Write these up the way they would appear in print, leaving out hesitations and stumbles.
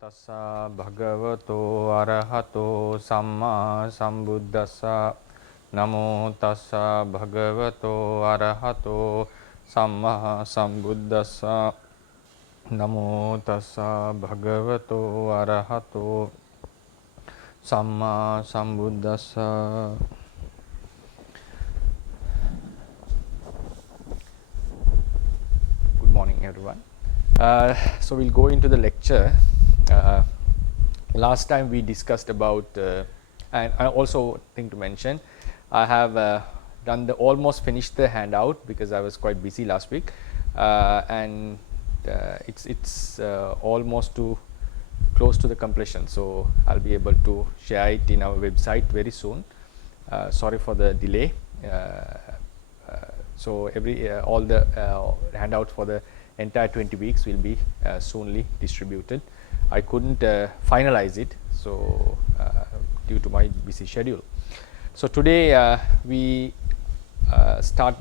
Tassa bhagavato arahato samma sambuddhassa. Namo tassa bhagavato arahato samma sambuddhassa. Namo tassa bhagavato arahato samma sambuddhassa. Good morning, everyone. So we'll go into the lecture. Last time we discussed about, and I also think to mention, I have almost finished the handout because I was quite busy last week, and it's almost close to the completion. So I'll be able to share it in our website very soon. Sorry for the delay. So all the handouts for the entire 20 weeks will be soonly distributed. I couldn't finalize it, so due to my busy schedule. So today we start.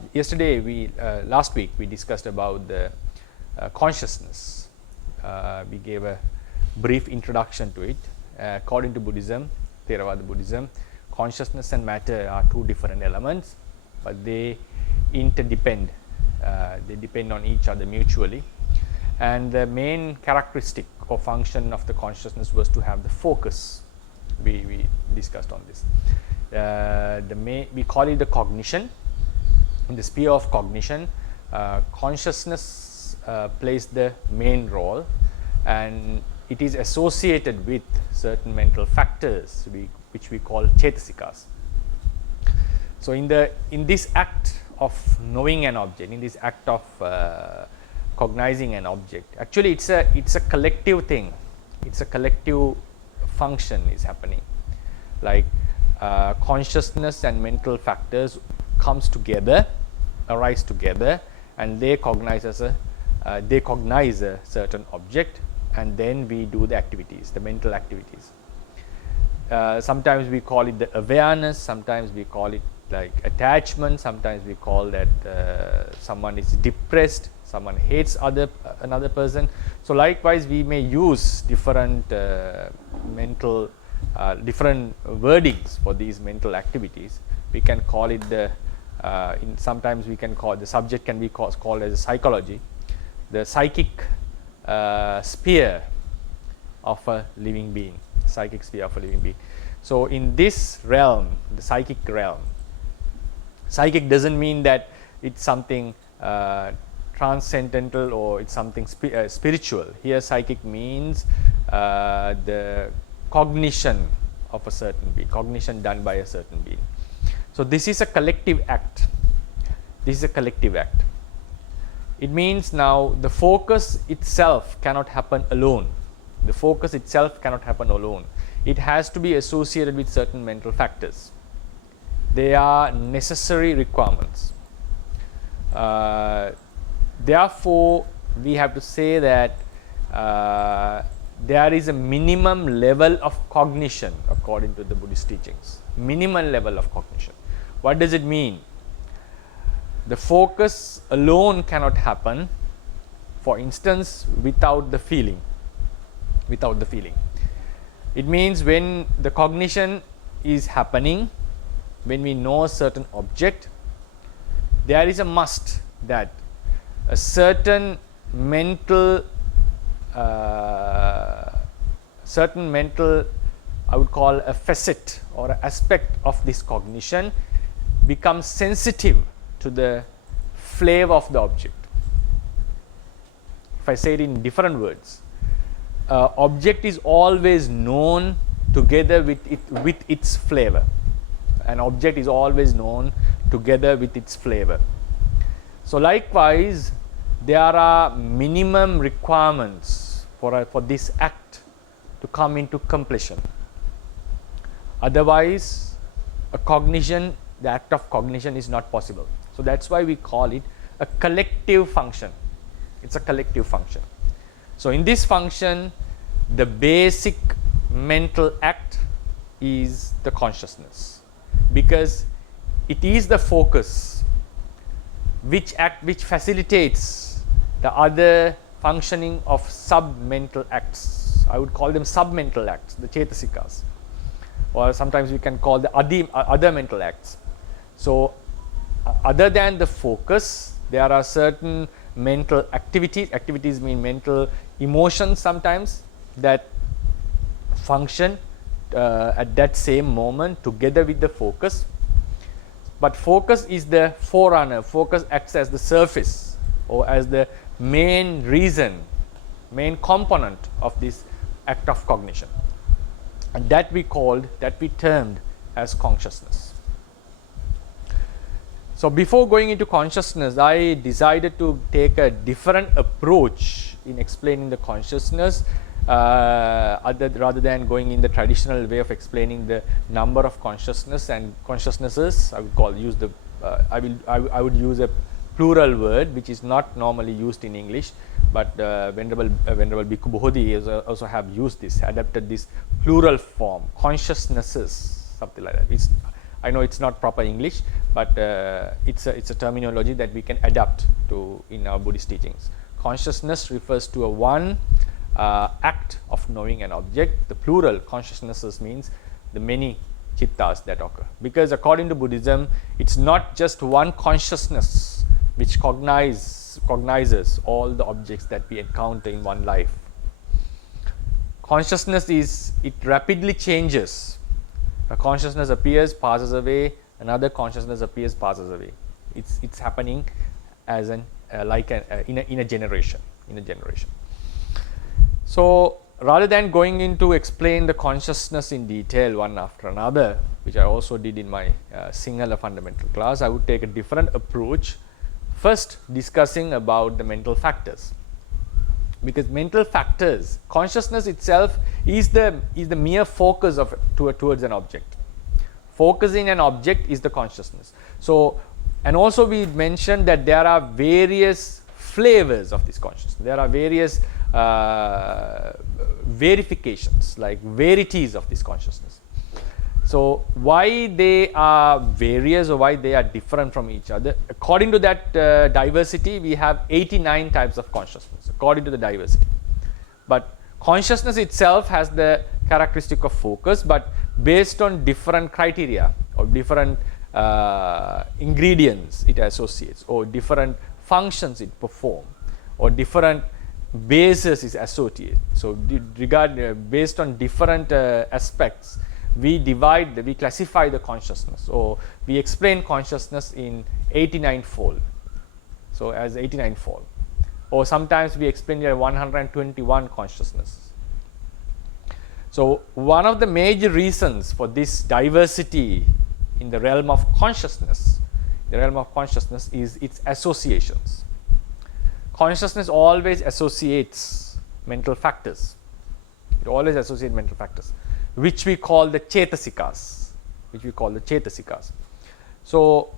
Last week we discussed about the consciousness. We gave a brief introduction to it. According to Buddhism, Theravada Buddhism, consciousness and matter are two different elements, but they interdepend. They depend on each other mutually, and the main characteristic or function of the consciousness was to have the focus. We discussed on this. We call it the cognition. In the sphere of cognition, consciousness plays the main role, and it is associated with certain mental factors which we call Chaitasikas. So in this act of knowing an object, in this act of cognizing an object, actually it's a collective thing. It's a collective function is happening. Like consciousness and mental factors arise together, and they cognize a certain object, and then we do the activities, the mental activities. Sometimes we call it the awareness, sometimes we call it like attachment, sometimes we call that someone is depressed, someone hates another person. So likewise we may use different different wordings for these mental activities. We can call it sometimes we can call the subject can be called as psychology, the psychic sphere of a living being, psychic sphere of a living being. So in this realm, the psychic realm, psychic doesn't mean that it's something transcendental or it's something spiritual. Here psychic means the cognition of a certain being, cognition done by a certain being. So this is a collective act. This is a collective act. It means now the focus itself cannot happen alone. The focus itself cannot happen alone. It has to be associated with certain mental factors. They are necessary requirements. Therefore, we have to say that there is a minimum level of cognition according to the Buddhist teachings. Minimum level of cognition. What does it mean? The focus alone cannot happen, for instance, without the feeling. Without the feeling. It means when the cognition is happening, when we know a certain object, there is a must that a certain mental, I would call a facet or an aspect of this cognition becomes sensitive to the flavor of the object. If I say it in different words, object is always known together with its flavor. An object is always known together with its flavor. So likewise, there are minimum requirements for this act to come into completion. Otherwise, the act of cognition is not possible. So that's why we call it a collective function. It's a collective function. So in this function, the basic mental act is the consciousness, because it is the focus which facilitates the other functioning of sub-mental acts, I would call them submental acts, the Chetasikas, or sometimes we can call the other mental acts. So, other than the focus, there are certain mental activities. Activities mean mental emotions sometimes that function at that same moment together with the focus. But focus is the forerunner. Focus acts as the surface or as the main reason, main component of this act of cognition. And that we termed as consciousness. So before going into consciousness, I decided to take a different approach in explaining the consciousness rather than going in the traditional way of explaining the number of consciousness and consciousnesses. I would use a plural word which is not normally used in English, but Venerable Bhikkhu Bodhi also have used this, adapted this plural form, consciousnesses, something like that. I know it's not proper English, but it's a terminology that we can adapt to in our Buddhist teachings. Consciousness refers to a one act of knowing an object. The plural consciousnesses means the many chittas that occur. Because according to Buddhism, it's not just one consciousness which cognizes all the objects that we encounter in one life. Consciousness it rapidly changes. A consciousness appears, passes away. Another consciousness appears, passes away. It's happening as in a generation. So rather than going into explain the consciousness in detail one after another, which I also did in my Sinhala fundamental class, I would take a different approach. First, discussing about the mental factors. Because mental factors, consciousness itself is the mere focus towards an object. Focusing an object is the consciousness. So, and also we mentioned that there are various flavors of this consciousness. There are various verifications, like verities of this consciousness. So, why they are various or why they are different from each other? According to that diversity, we have 89 types of consciousness, according to the diversity. But consciousness itself has the characteristic of focus, but based on different criteria or different ingredients it associates, or different functions it performs, or different bases is associated. So, based on different aspects, we classify the consciousness, or we explain consciousness in 89-fold. So, as 89-fold, or sometimes we explain it 121 consciousnesses. So, one of the major reasons for this diversity in the realm of consciousness, is its associations. Consciousness always associates mental factors. It always associates mental factors, which we call the Chetasikas. So,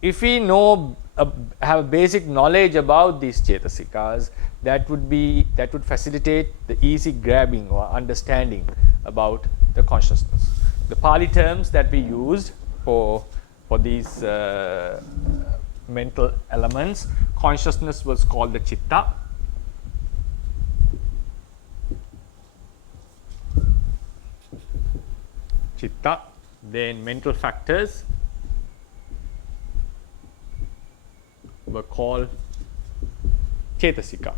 if we have a basic knowledge about these Chetasikas, that would facilitate the easy grabbing or understanding about the consciousness. The Pali terms that we used for these mental elements, consciousness was called the Chitta. Then mental factors were called Chetasika.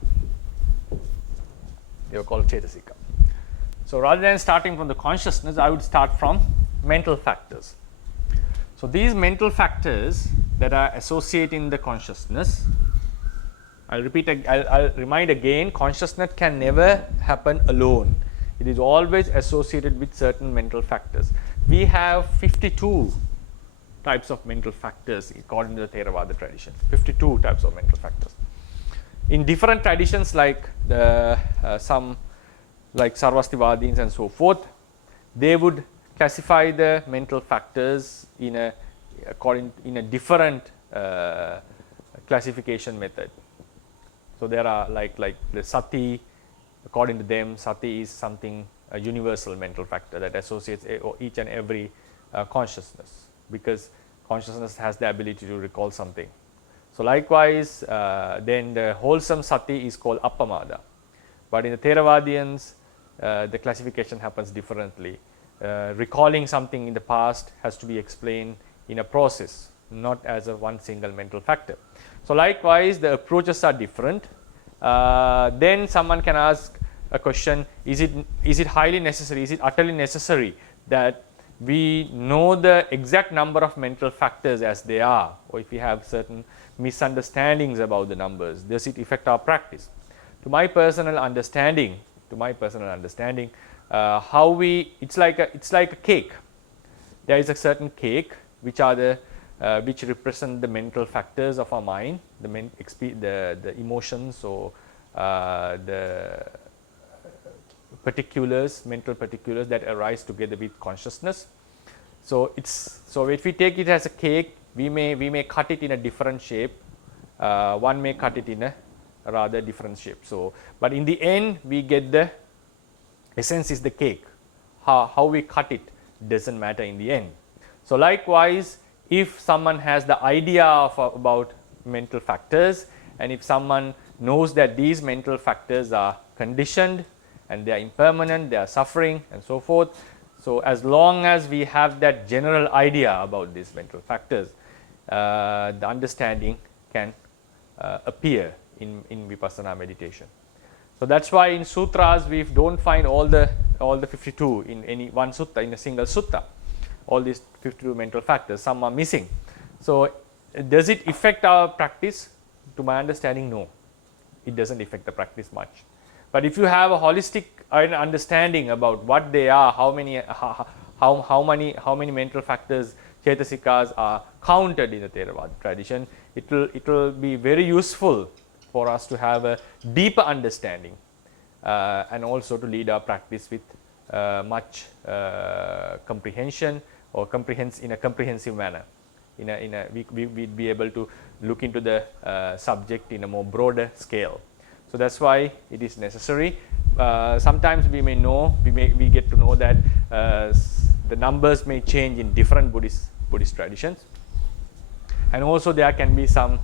So, rather than starting from the consciousness, I would start from mental factors. So, these mental factors that are associating the consciousness, I'll remind again, consciousness can never happen alone. It is always associated with certain mental factors. We have 52 types of mental factors according to the Theravada tradition. 52 types of mental factors. In different traditions, like some like Sarvastivadins and so forth, they would classify the mental factors in a different classification method. So there are like the Sati. According to them, Sati is something, a universal mental factor that associates each and every consciousness, because consciousness has the ability to recall something. So likewise, then the wholesome Sati is called Appamada. But in the Theravadians, the classification happens differently. Recalling something in the past has to be explained in a process, not as a one single mental factor. So likewise, the approaches are different. Then someone can ask a question, is it highly necessary, is it utterly necessary that we know the exact number of mental factors as they are, or if we have certain misunderstandings about the numbers, does it affect our practice? To my personal understanding, how we, it's like a cake. There is a certain cake which are the which represent the mental factors of our mind, the emotions, or the particulars, mental particulars that arise together with consciousness. So if we take it as a cake, we may cut it in a different shape. One may cut it in a rather different shape. So, but in the end, we get the essence is the cake. How we cut it doesn't matter in the end. So likewise, if someone has the idea about mental factors, and if someone knows that these mental factors are conditioned and they are impermanent, they are suffering and so forth, so as long as we have that general idea about these mental factors, the understanding can appear in Vipassana meditation. So that's why in sutras we don't find all the 52 in any one sutta, in a single sutta. All these 52 mental factors, some are missing. So does it affect our practice? To my understanding, no. It doesn't affect the practice much. But if you have a holistic understanding about what they are, how many mental factors, Chetasikas, are counted in the Theravada tradition, it will be very useful for us to have a deeper understanding and also to lead our practice with much comprehension, or in a comprehensive manner. We'd be able to look into the subject in a more broader scale. So that's why it is necessary. Sometimes we get to know that the numbers may change in different Buddhist traditions, and also there can be some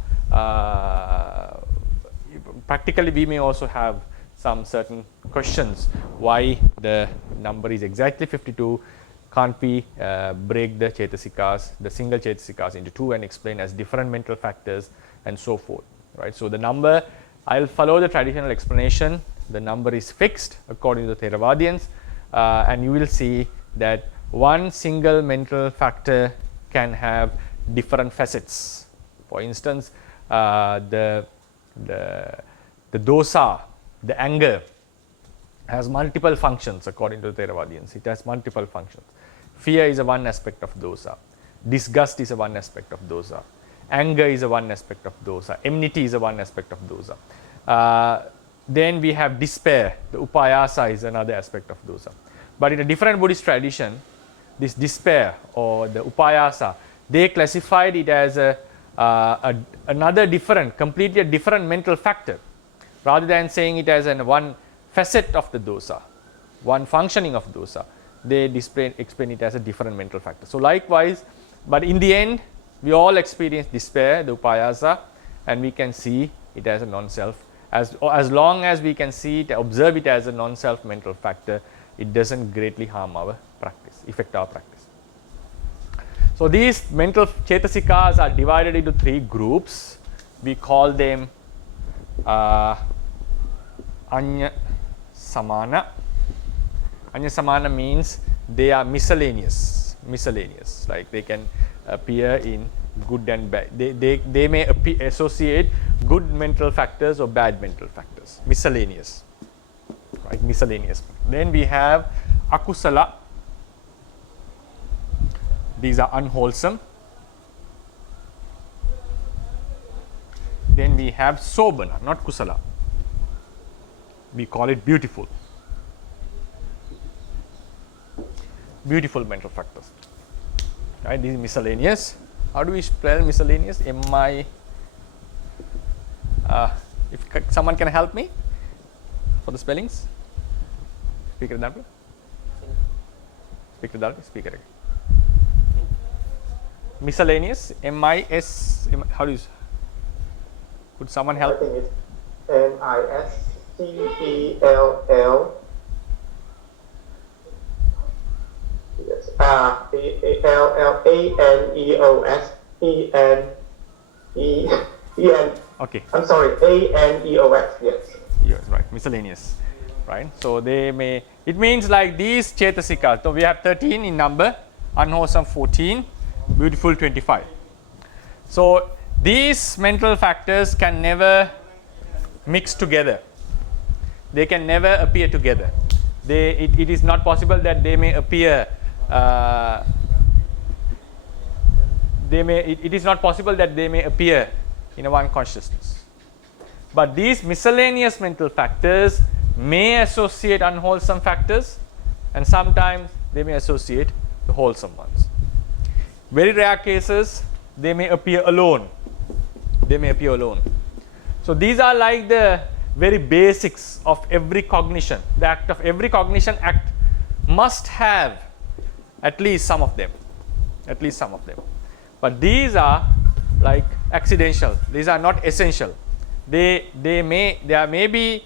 practically we may also have some certain questions why the number is exactly 52. Can't we break the Chetasikas, the single Chetasikas, into two and explain as different mental factors and so forth, right? So the number, I'll follow the traditional explanation. The number is fixed according to the Theravadians, and you will see that one single mental factor can have different facets. For instance, the dosa, the anger, has multiple functions according to the Theravadians. It has multiple functions. Fear is a one aspect of dosa. Disgust is a one aspect of dosa. Anger is a one aspect of dosa. Enmity is a one aspect of dosa. Then we have despair. The upayasa is another aspect of dosa. But in a different Buddhist tradition, this despair or the upayasa, they classified it as another different, completely different mental factor, rather than saying it as one facet of the dosa, one functioning of dosa. They explain it as a different mental factor. So likewise, but in the end, we all experience despair, the upayasa, and we can see it as a non-self. As long as we can see it, observe it as a non-self mental factor, it doesn't greatly harm our practice, affect our practice. So these mental Chetasikas are divided into three groups. We call them Anya Samana. Anya Samana means they are miscellaneous, like they can appear in good and bad. They may associate good mental factors or bad mental factors, miscellaneous, right? Miscellaneous. Then we have Akusala. These are unwholesome. Then we have Sobana, not Kusala. We call it beautiful. Beautiful mental factors. Right? These are miscellaneous. How do we spell miscellaneous? M-I. If someone can help me for the spellings. Speaker example. Speaker example. Speaker again. Miscellaneous. M-I-S. How do you? Could someone help? I think it's M-I-S-C-E-L-L Aneos. Okay. I'm sorry, Aneos. Yes. Yes, right. Miscellaneous, right? So they may. It means like these Chetasikas. So we have 13 in number, unwholesome 14, beautiful 25. So these mental factors can never mix together. They can never appear together. It is not possible that they may appear. It is not possible that they may appear in a one consciousness. But these miscellaneous mental factors may associate unwholesome factors, and sometimes they may associate the wholesome ones. Very rare cases, they may appear alone. So these are like the very basics of every cognition. The act of every cognition act must have at least some of them. But these are like accidental. These are not essential. There may be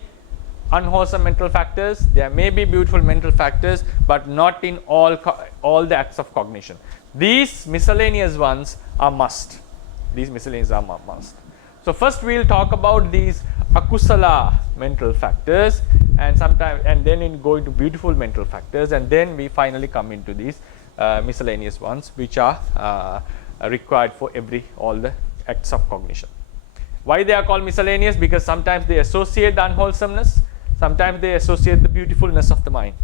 unwholesome mental factors, there may be beautiful mental factors, but not in all the acts of cognition. These miscellaneous ones are must. So first we'll talk about these akusala mental factors, and then we'll go into beautiful mental factors, and then we finally come into these miscellaneous ones, which are required for all the acts of cognition. Why they are called miscellaneous? Because sometimes they associate the unwholesomeness, sometimes they associate the beautifulness of the mind.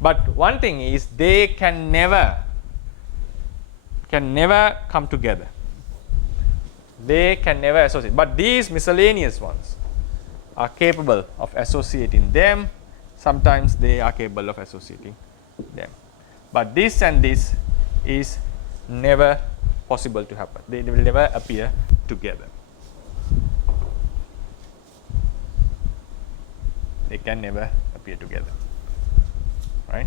But one thing is, they can never come together. They can never associate. But these miscellaneous ones are capable of associating them. Sometimes they are capable of associating them. But this and this is never possible to happen. They will never appear together. They can never appear together. Right?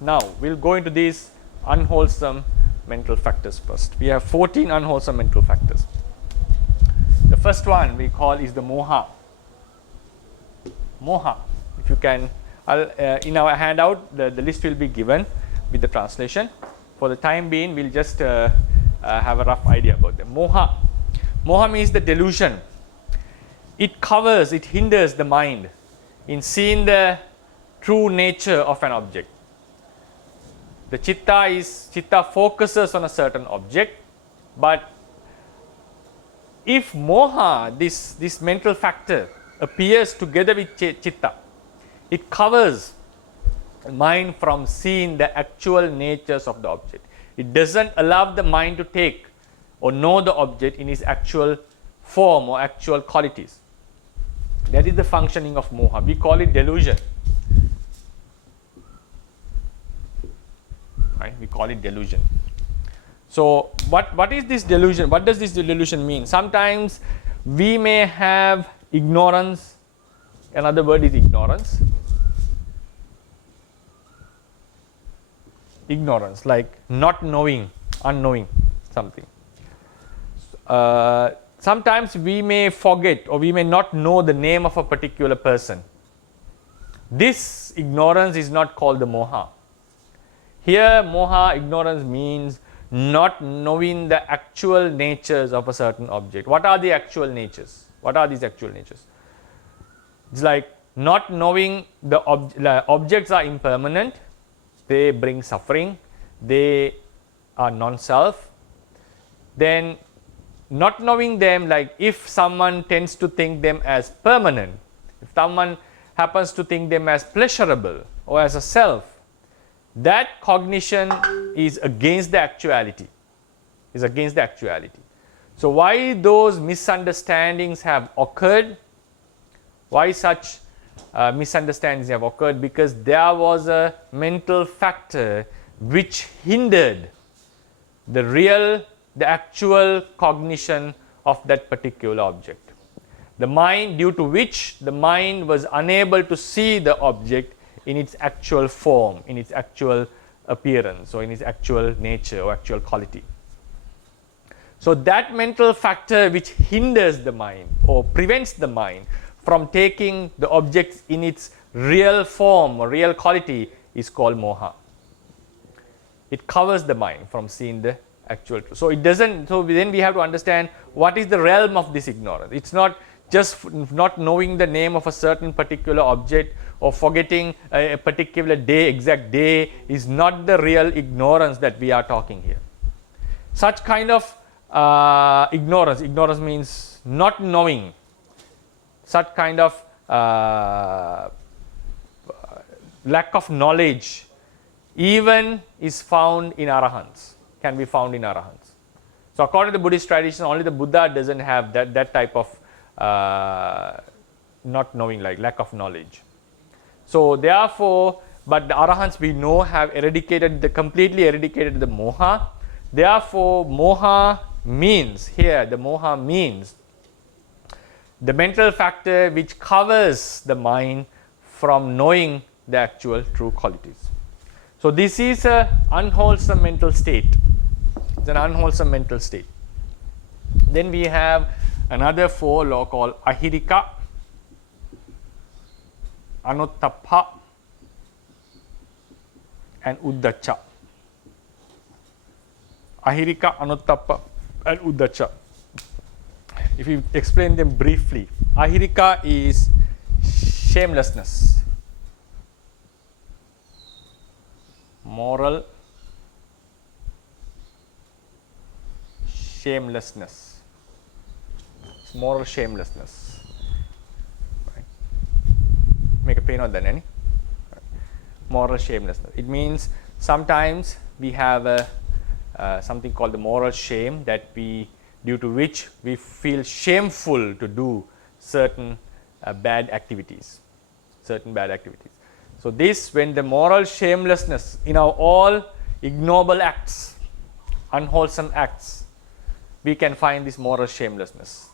Now we'll go into these unwholesome mental factors first. We have 14 unwholesome mental factors. The first one we call is the moha. Moha. If you can, in our handout, the list will be given with the translation. For the time being, we'll just have a rough idea about them. Moha. Moha means the delusion. It hinders the mind in seeing the true nature of an object. The chitta focuses on a certain object, but if moha, this mental factor, appears together with chitta, it covers the mind from seeing the actual natures of the object. It doesn't allow the mind to take or know the object in its actual form or actual qualities. That is the functioning of moha. We call it delusion. Right? We call it delusion. So what is this delusion? What does this delusion mean? Sometimes we may have ignorance. Another word is ignorance. Ignorance, like not knowing, unknowing something. Sometimes we may forget or we may not know the name of a particular person. This ignorance is not called the moha. Here, moha, ignorance, means not knowing the actual natures of a certain object. What are the actual natures? What are these actual natures? It's like not knowing the objects are impermanent, they bring suffering, they are non-self. Then not knowing them, like if someone tends to think them as permanent, if someone happens to think them as pleasurable or as a self, that cognition is against the actuality. So why those misunderstandings have occurred? Why such misunderstandings have occurred? Because there was a mental factor which hindered the actual cognition of that particular object. The mind, due to which the mind was unable to see the object in its actual form, in its actual appearance, or in its actual nature or actual quality. So that mental factor which hinders the mind or prevents the mind from taking the objects in its real form or real quality is called moha. It covers the mind from seeing the actual truth. So it doesn't, so then we have to understand what is the realm of this ignorance. It's not just not knowing the name of a certain particular object or forgetting a particular day, exact day, is not the real ignorance that we are talking here. Such kind of ignorance means not knowing, such kind of lack of knowledge even is found in arahants, can be found in arahants. So according to the Buddhist tradition, only the Buddha doesn't have that type of not knowing, like lack of knowledge. So therefore, but the arahants we know have completely eradicated the moha. Therefore, moha means, here the moha means the mental factor which covers the mind from knowing the actual true qualities. So this is an unwholesome mental state. It's an unwholesome mental state. Then we have another 4 law called ahirika, anuttappa, and uddacca. Ahirika, anuttappa, and uddacca. If you explain them briefly, ahirika is shamelessness, moral shamelessness. It's moral shamelessness. Right. Make a pain on that, any? Moral shamelessness. It means sometimes we have something called the moral shame, that we, due to which we feel shameful to do certain bad activities. So this, when the moral shamelessness in our all ignoble acts, unwholesome acts, we can find this moral shamelessness.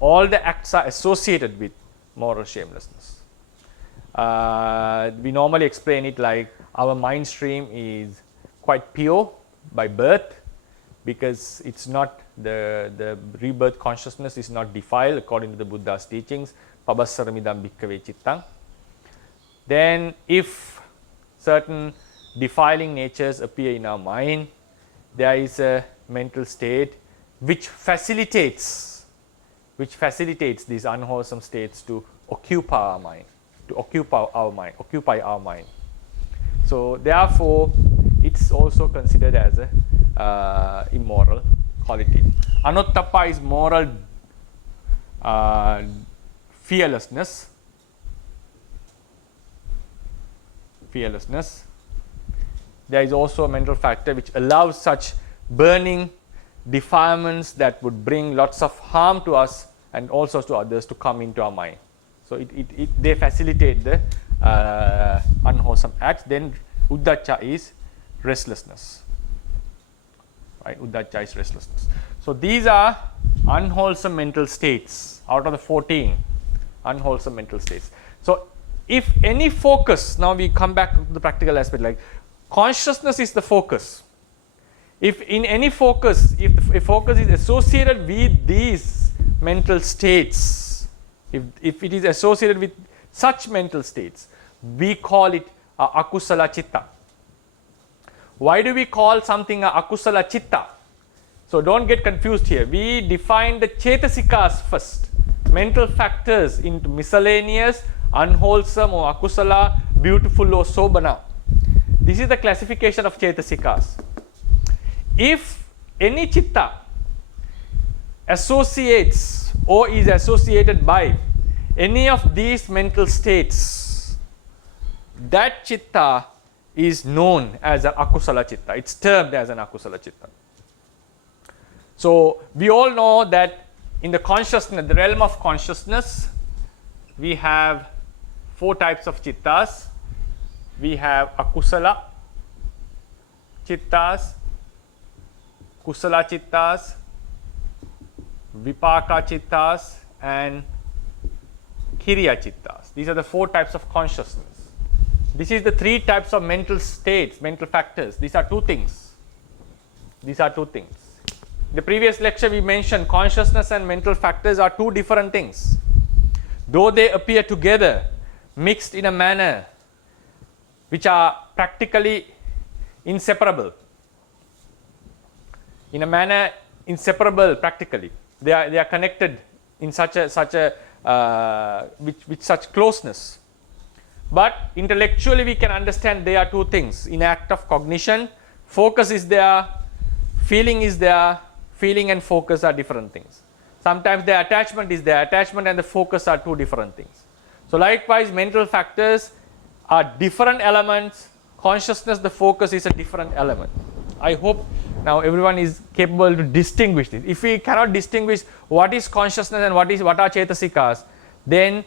All the acts are associated with moral shamelessness. We normally explain it like our mind stream is quite pure by birth, because it's not, the rebirth consciousness is not defiled according to the Buddha's teachings. Pabassaramidam bhikkhave chittang. Then if certain defiling natures appear in our mind, there is a mental state which facilitates these unwholesome states to occupy our mind, So therefore, it's also considered as a immoral quality. Anuttappa is moral fearlessness. There is also a mental factor which allows such burning defilements that would bring lots of harm to us and also to others to come into our mind. So they facilitate the unwholesome acts. Then uddacca is restlessness. Right? Uddacca is restlessness. So these are unwholesome mental states out of the 14 unwholesome mental states. So if any focus, now we come back to the practical aspect, like consciousness is the focus. If in any focus, if a focus is associated with these mental states, if it is associated with such mental states, we call it a Akusalachittas. Why do we call something a Akusalachittas? So don't get confused here. We define the Chetasikas first, mental factors, into miscellaneous, unwholesome or akusala, beautiful or sobana. This is the classification of Chetasikas. If any chitta associates or is associated by any of these mental states, that chitta is known as an Akusalachittas. It's termed as an Akusalachittas. So we all know that in the consciousness, the realm of consciousness, we have 4 types of chittas. We have akusala chittas, kusala chittas, vipaka chittas, and kiriya chittas. These are the 4 types of consciousness. This is the 3 types of mental states, mental factors. These are 2 things. In the previous lecture we mentioned consciousness and mental factors are 2 different things. Though they appear together, mixed in a manner, which are practically inseparable. In a manner inseparable practically. They are connected in such a with such closeness. But intellectually we can understand they are two things. In act of cognition, focus is there, feeling is there. Feeling and focus are different things. Sometimes the attachment is there. Attachment and the focus are two different things. So likewise, mental factors are different elements. Consciousness, the focus is a different element. I hope now everyone is capable to distinguish this. If we cannot distinguish what is consciousness and what are Chetasikas, then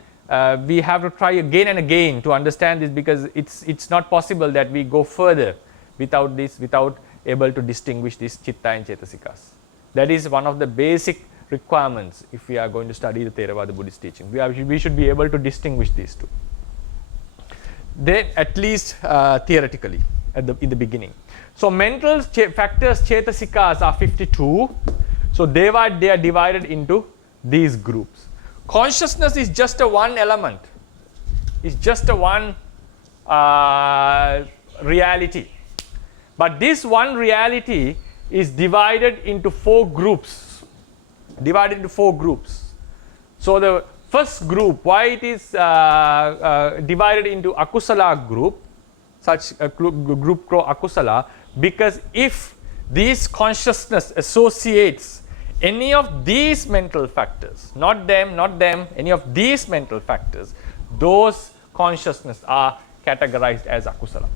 we have to try again and again to understand this, because it's not possible that we go further without able to distinguish this Chitta and Chetasikas. That is one of the basic requirements if we are going to study the Theravada Buddhist teaching. We should be able to distinguish these two. Then at least theoretically in the beginning. So mental factors, Chetasikas, are 52. So they are divided into these groups. Consciousness is just a one element. It's just a one reality. But this one reality is divided into four groups. So the first group, why it is divided into Akusala group, such a group called Akusala, because if this consciousness associates any of these mental factors, not them, any of these mental factors, those consciousness are categorized as Akusala.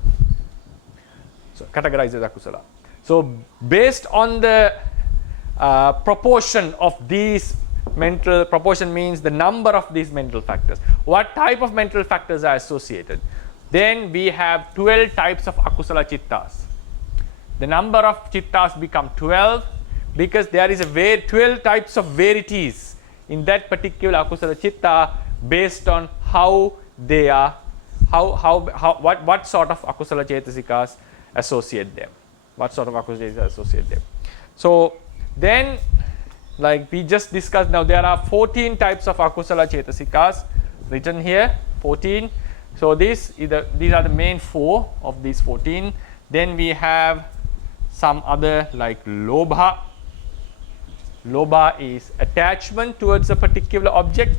So based on the proportion of these mental, proportion means the number of these mental factors, what type of mental factors are associated, then we have 12 types of Akusalachittas. The number of Chittas become 12 because there is 12 types of verities in that particular Akusalachitta based on how they are, what sort of Akusala Chetasikas associate them. So then, like we just discussed, now there are 14 types of Akusala Chetasikas written here, 14. So these are the main 4 of these 14. Then we have some other like Lobha. Lobha is attachment towards a particular object.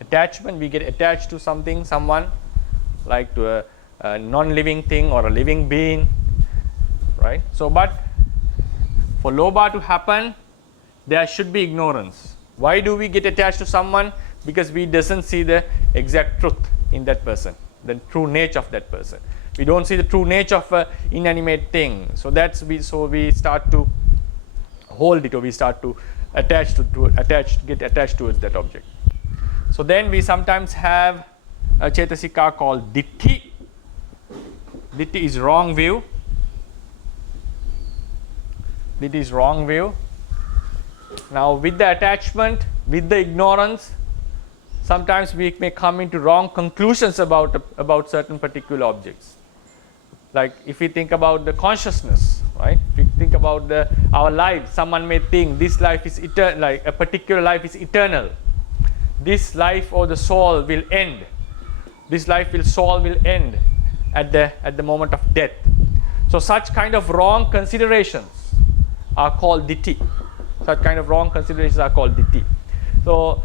Attachment, we get attached to something, someone, like to a non-living thing or a living being, right? So, but for Lobha to happen, there should be ignorance. Why do we get attached to someone? Because we doesn't see the exact truth in that person, the true nature of that person. We don't see the true nature of an inanimate thing. So we start to hold it, or we start to get attached towards that object. So then we sometimes have a Chetasika called Ditti. Ditti is wrong view. Ditti is wrong view. Now with the attachment, with the ignorance, sometimes we may come into wrong conclusions about certain particular objects. Like if we think about the consciousness, right? If we think about our life, someone may think this life is eternal, like a particular life is eternal. This life or the soul will end. This soul will end at the moment of death. So such kind of wrong considerations are called Ditti. Such kind of wrong considerations are called Ditti. So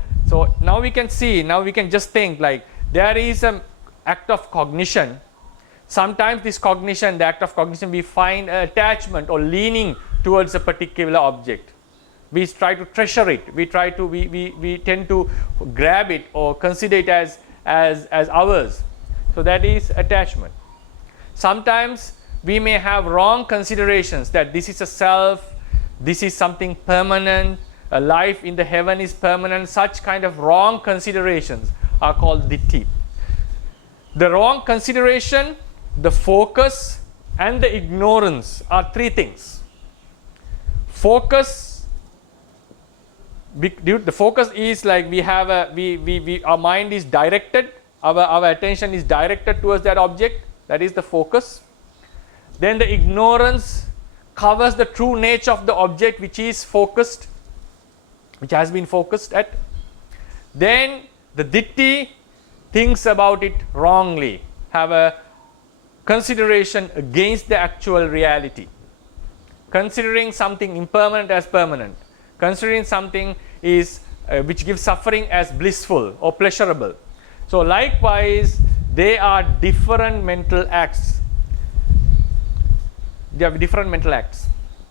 now we can see, now we can just think like there is an act of cognition. Sometimes this cognition, the act of cognition, we find attachment or leaning towards a particular object. We try to treasure it. We tend to grab it or consider it as ours. So that is attachment. Sometimes we may have wrong considerations that this is a self, this is something permanent, a life in the heaven is permanent. Such kind of wrong considerations are called Ditti. The wrong consideration, the focus, and the ignorance are 3 things. Focus, the focus is like we have our mind is directed, our attention is directed towards that object, that is the focus. Then the ignorance covers the true nature of the object which is focused, which has been focused at. Then the Ditti thinks about it wrongly, have a consideration against the actual reality, considering something impermanent as permanent, considering something is which gives suffering as blissful or pleasurable. So likewise, they are different mental acts. They have different mental acts.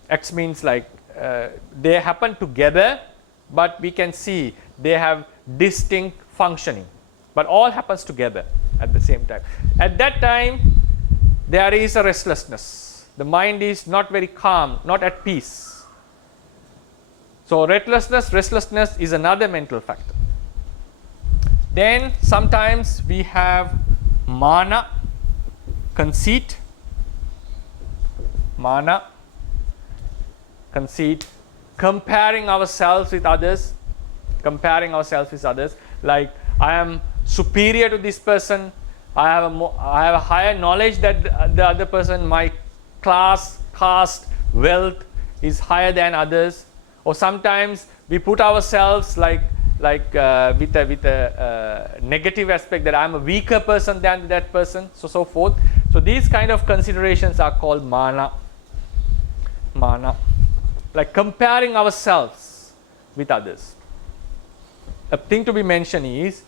Acts means like they happen together, but we can see they have distinct functioning, but all happens together at the same time. At that time, there is a restlessness. The mind is not very calm, not at peace. So restlessness is another mental factor. Then sometimes we have mana, conceit, comparing ourselves with others, like I am superior to this person, I have a higher knowledge that the other person, my class, caste, wealth is higher than others. Or sometimes we put ourselves like with a negative aspect, that I am a weaker person than that person, so forth. So these kind of considerations are called mana, like comparing ourselves with others. A thing to be mentioned is,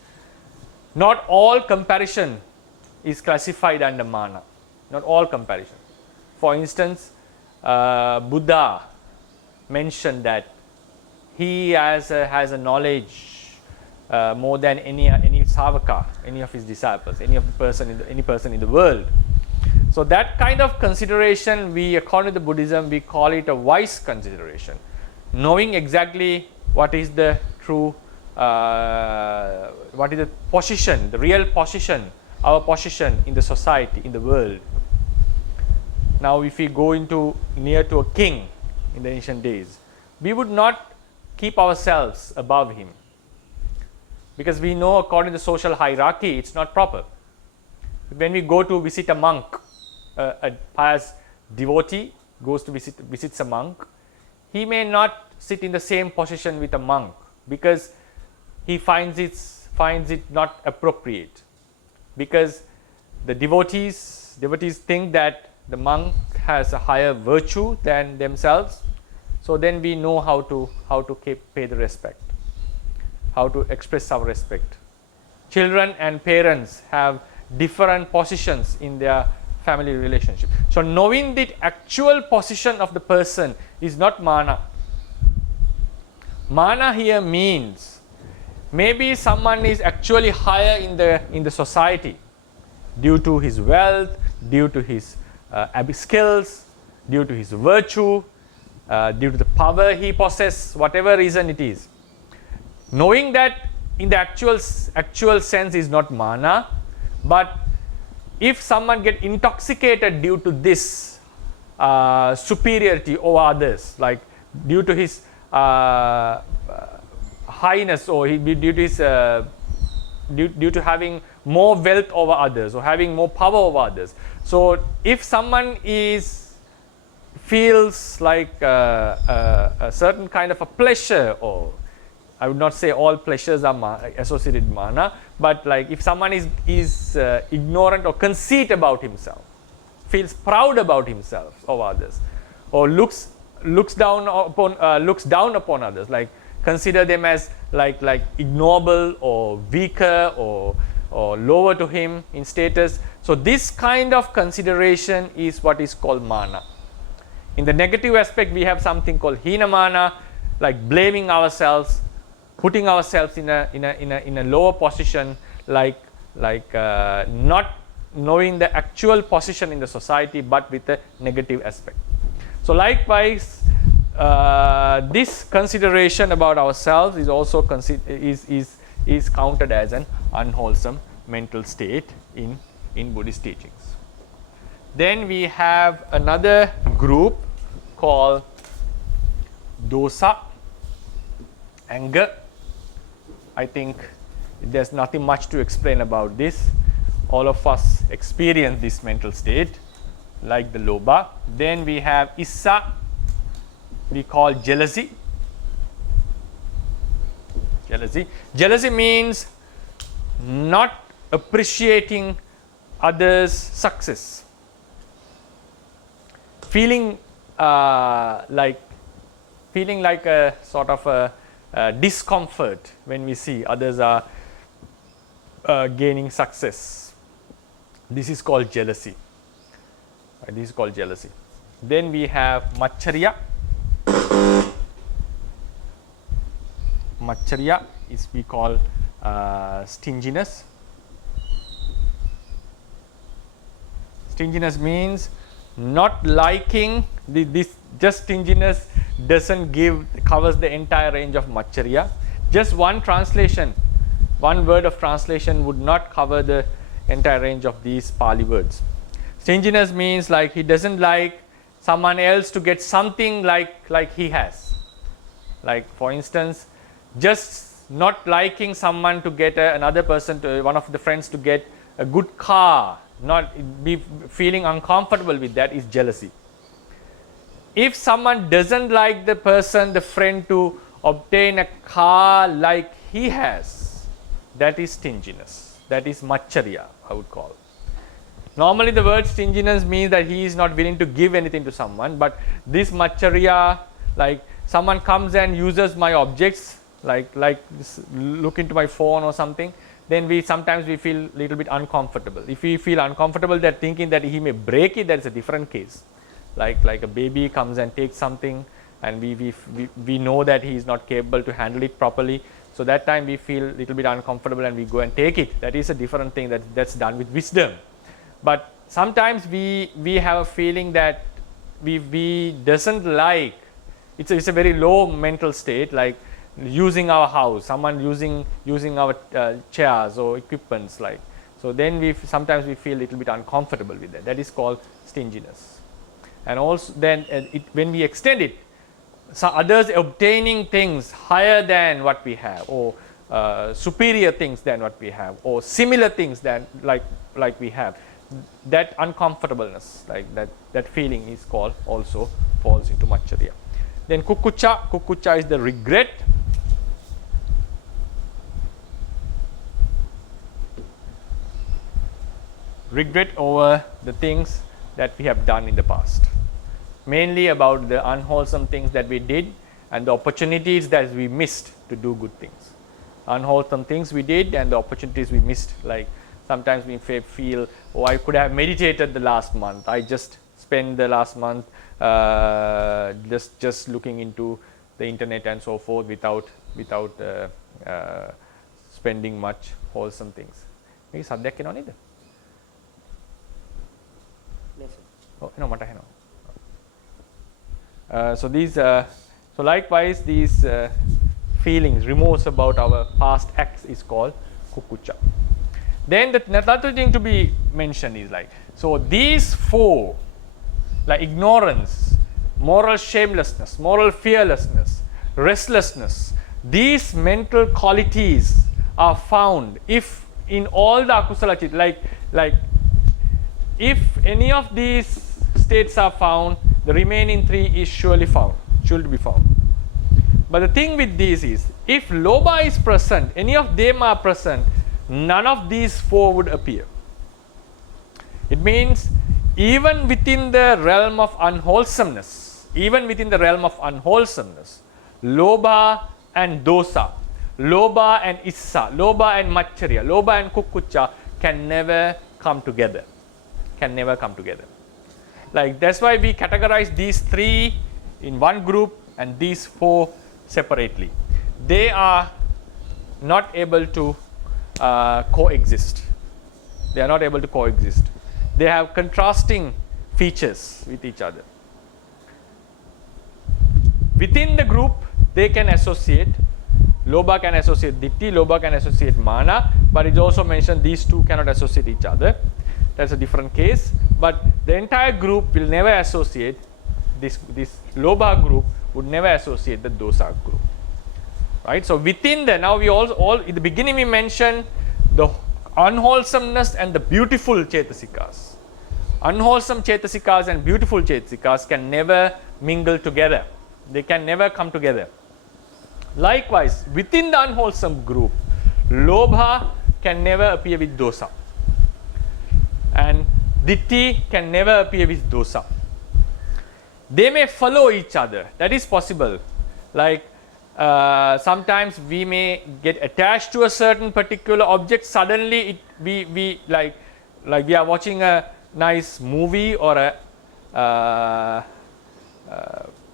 not all comparison is classified under mana. Not all comparison. For instance, Buddha mentioned that he has a knowledge more than any savaka, any of his disciples, any person in the world. So that kind of consideration, according to Buddhism, we call it a wise consideration, knowing exactly what is the true, what is the position, the real position, our position in the society, in the world. Now, if we go near to a king in the ancient days, we would not keep ourselves above him, because we know according to social hierarchy it's not proper. When we go to visit a monk, a pious devotee goes to visits a monk, he may not sit in the same position with a monk, because he finds it not appropriate, because the devotees think that the monk has a higher virtue than themselves. So then we know how to pay the respect, how to express our respect. Children and parents have different positions in their family relationship. So knowing the actual position of the person is not mana. Mana here means maybe someone is actually higher in the society due to his wealth, due to his skills, due to his virtue, due to the power he possesses, whatever reason it is. Knowing that in the actual sense is not mana, but if someone gets intoxicated due to this superiority over others, like due to his highness, or due to having more wealth over others, or having more power over others. So if someone feels like a certain kind of a pleasure, or I would not say all pleasures are associated with mana, but like if someone is ignorant or conceit about himself, feels proud about himself or others, or looks down upon others, like consider them as like ignoble or weaker or lower to him in status. So this kind of consideration is what is called mana. In the negative aspect, we have something called hina mana, like blaming ourselves, putting ourselves in a lower position, like not knowing the actual position in the society, but with a negative aspect. So likewise, this consideration about ourselves is also is counted as an unwholesome mental state in Buddhist teachings. Then we have another group called dosa, anger. I think there's nothing much to explain about this. All of us experience this mental state, like the lobha. Then we have issa, we call jealousy. Jealousy means not appreciating others' success, feeling like a sort of a discomfort when we see others are gaining success. This is called jealousy. This is called jealousy. Then we have Maccharya. Maccharya is we call stinginess. Stinginess means not liking this. Just stinginess doesn't covers the entire range of Maccharya. Just one translation, one word of translation would not cover the entire range of these Pali words. Stinginess means like he doesn't like someone else to get something like he has. Like for instance, just not liking someone to get another person, one of the friends to get a good car, not be feeling uncomfortable with that is jealousy. If someone doesn't like the person, the friend, to obtain a car like he has, that is stinginess. That is Maccharya, I would call. Normally the word stinginess means that he is not willing to give anything to someone, but this Maccharya, like someone comes and uses my objects, like look into my phone or something, then sometimes we feel a little bit uncomfortable. If we feel uncomfortable, that thinking that he may break it, that is a different case. Like a baby comes and takes something, and we know that he is not capable to handle it properly. So that time we feel a little bit uncomfortable and we go and take it. That is a different thing. That's done with wisdom. But sometimes we have a feeling that we doesn't like. It's a very low mental state, like using our house, someone using our chairs or equipments, like. So then sometimes we feel a little bit uncomfortable with that. That is called stinginess. And also then when we extend it, so others obtaining things higher than what we have, or superior things than what we have, or similar things than like we have, that uncomfortableness, like that feeling is called, also falls into Maccharya. Then Kukucha is the regret. Regret over the things that we have done in the past, mainly about the unwholesome things that we did and the opportunities that we missed to do good things. Unwholesome things we did and the opportunities we missed, like sometimes we feel, oh, I could have meditated the last month. I just spent the last month just looking into the internet and so forth without spending much wholesome things. Maybe sadhyak එනවා නේද? No, මට ඇහෙනවා. So likewise these feelings, remorse about our past acts is called Kukucha. Then another thing to be mentioned is like, so these four, like ignorance, moral shamelessness, moral fearlessness, restlessness, these mental qualities are found if in all the Akusalachittas, like if any of these states are found, the remaining three is surely be found. But the thing with these is, if Lobha is present, any of them are present, none of these four would appear. It means even within the realm of unwholesomeness, Lobha and Dosa, Lobha and Issa, Lobha and Maccharya, Lobha and Kukucha can never come together. Like that's why we categorize these three in one group and these four separately. They are not able to coexist. They have contrasting features with each other. Within the group, they can associate. Lobha can associate Ditti, Lobha can associate Mana, but it's also mentioned these two cannot associate each other. That's a different case. But the entire group will never associate, this Lobha group would never associate the Dosa group. Right? So within the, now we all in the beginning we mentioned the unwholesomeness and the beautiful Chetasikas. Unwholesome Chetasikas and beautiful Chetasikas can never mingle together. They can never come together. Likewise, within the unwholesome group, Lobha can never appear with dosa. And ditti can never appear with dosa. They may follow each other. That is possible. Like sometimes we may get attached to a certain particular object. Suddenly we like we are watching a nice movie or a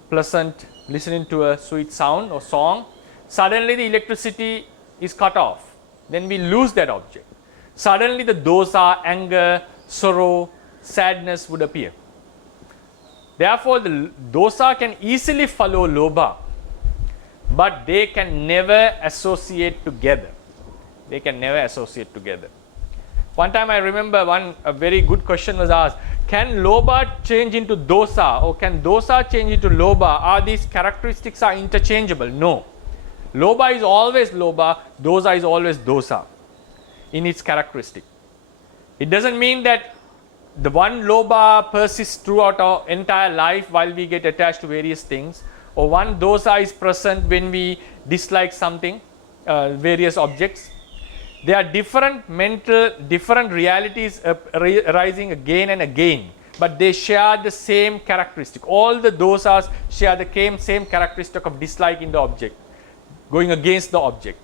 pleasant, listening to a sweet sound or song. Suddenly the electricity is cut off. Then we lose that object. Suddenly the dosa, anger, sorrow, sadness would appear. Therefore, the dosa can easily follow lobha, but they can never associate together. They can never associate together. One time I remember a very good question was asked, can lobha change into dosa or can dosa change into lobha? Are these characteristics are interchangeable? No. Lobha is always lobha, dosa is always dosa in its characteristic. It doesn't mean that the one lobha persists throughout our entire life while we get attached to various things, or one dosa is present when we dislike something, various objects. There are different realities arising again and again, but they share the same characteristic. All the dosas share the same characteristic of disliking the object, going against the object.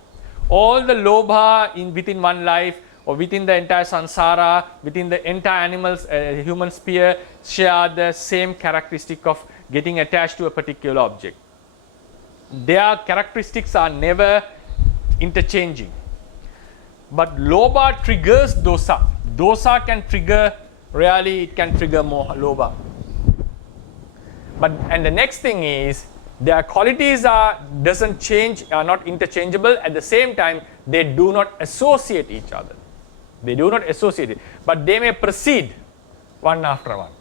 All the lobha within one life or within the entire samsara, within the entire human sphere, share the same characteristic of getting attached to a particular object. Their characteristics are never interchanging. But lobha triggers dosa. Dosa can trigger, really it can trigger lobha. And the next thing is, their qualities are not interchangeable. At the same time, they do not associate each other. They do not associate it, but they may proceed one after one.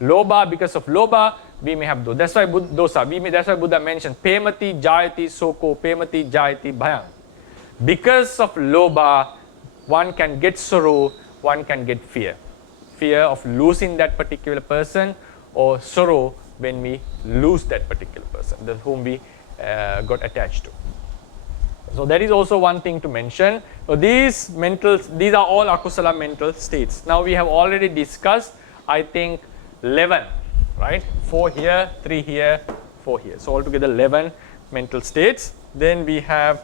Lobha, because of lobha, we may have dosa. That's why dosa. That's why Buddha mentioned pemati jayati soko, pemati jayati bhayam. Because of lobha, one can get sorrow, one can get fear. Fear of losing that particular person, or sorrow when we lose that particular person, whom we got attached to. So that is also one thing to mention. So these are all akusala mental states. Now we have already discussed, I think, 11, right? 4 here, 3 here, 4 here. So altogether 11 mental states. Then we have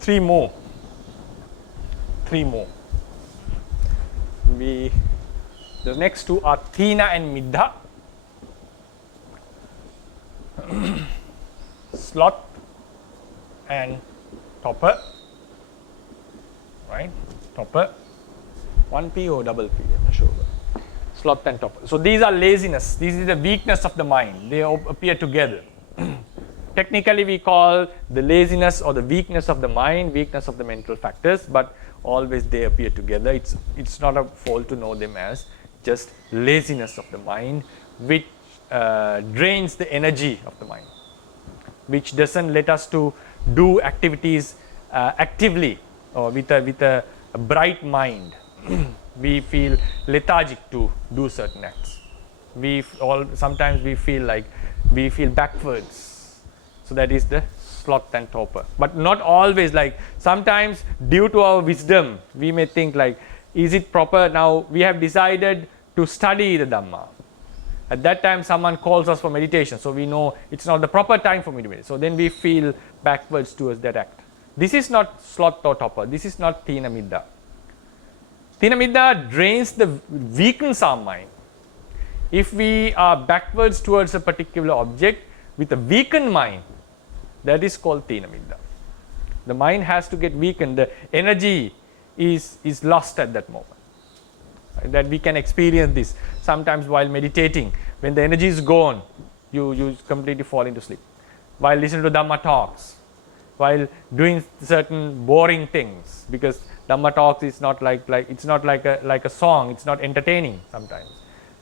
3 more. 3 more. The next 2 are thina and middha. Sloth and torpor, right? Torpor, 1P or double P, I'm not sure. Sloth and torpor. So these are laziness. This is the weakness of the mind. They appear together. Technically, we call the laziness or the weakness of the mind, weakness of the mental factors, but always they appear together. It's not a fault to know them as just laziness of the mind, which drains the energy of the mind, which doesn't let us to do activities actively or with a bright mind. We feel lethargic to do certain acts. Sometimes we feel backwards. So that is the sloth and torpor. But not always. Like sometimes, due to our wisdom, we may think like, is it proper now? We have decided to study the dhamma. At that time, someone calls us for meditation, so we know it's not the proper time for me to meditate. So then we feel backwards towards that act. This is not sloth or torpor. This is not thina middha. Thina middha weakens our mind. If we are backwards towards a particular object with a weakened mind, that is called thina middha. The mind has to get weakened. The energy is lost at that moment. That we can experience this sometimes while meditating. When the energy is gone, you completely fall into sleep. While listening to dhamma talks, while doing certain boring things, because dhamma talks is not like a song. It's not entertaining sometimes.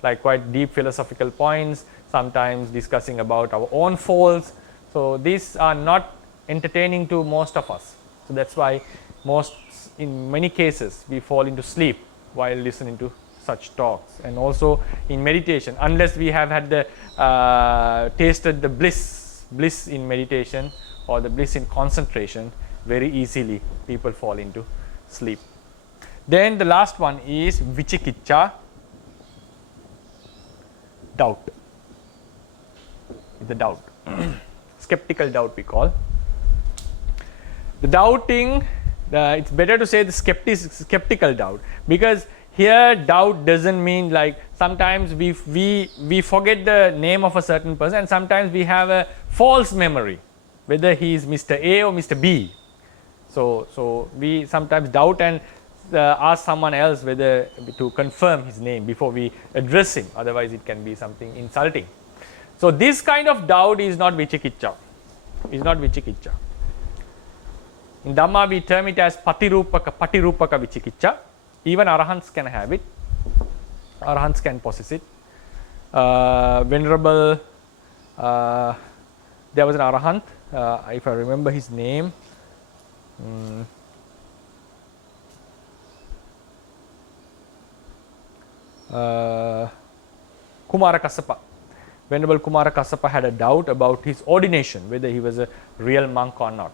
Like quite deep philosophical points. Sometimes discussing about our own faults. So these are not entertaining to most of us. So that's why in many cases, we fall into sleep while listening to such talks. And also in meditation, unless we have had tasted the bliss in meditation or the bliss in concentration, very easily people fall into sleep. Then the last one is Vichikicha, doubt. The doubt, skeptical doubt we call. The doubting, it's better to say the skeptical doubt, because here doubt doesn't mean like sometimes we forget the name of a certain person, and sometimes we have a false memory whether he is Mr. A or Mr. B. So we sometimes doubt and ask someone else whether to confirm his name before we address him, otherwise it can be something insulting. So this kind of doubt is not Vichikicha. In Dhamma we term it as Patirupaka Vichikicha. Even Arahants can have it. Arahants can possess it. Venerable, there was an Arahant, if I remember his name. Kumara Kassapa. Venerable Kumara Kassapa had a doubt about his ordination, whether he was a real monk or not.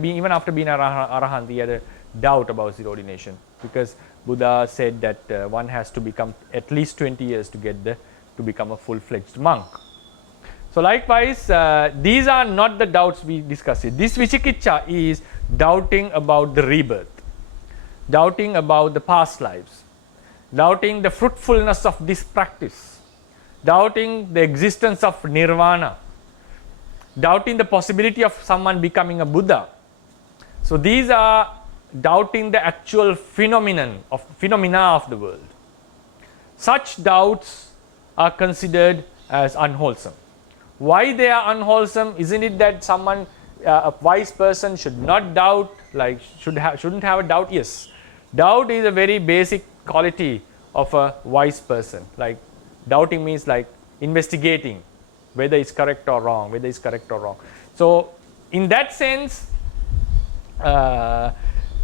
Even after being an Arahant, he had a doubt about his ordination, because Buddha said that one has to become at least 20 years to become a full-fledged monk. So likewise, these are not the doubts we discussed here. This Vichikicha is doubting about the rebirth, doubting about the past lives, doubting the fruitfulness of this practice, doubting the existence of nirvana, doubting the possibility of someone becoming a Buddha. So these are doubting the actual phenomena of the world. Such doubts are considered as unwholesome. Why they are unwholesome? Isn't it that someone, a wise person, should not doubt, like shouldn't have a doubt? Yes, doubt is a very basic quality of a wise person. Like doubting means like investigating whether it's correct or wrong, So in that sense,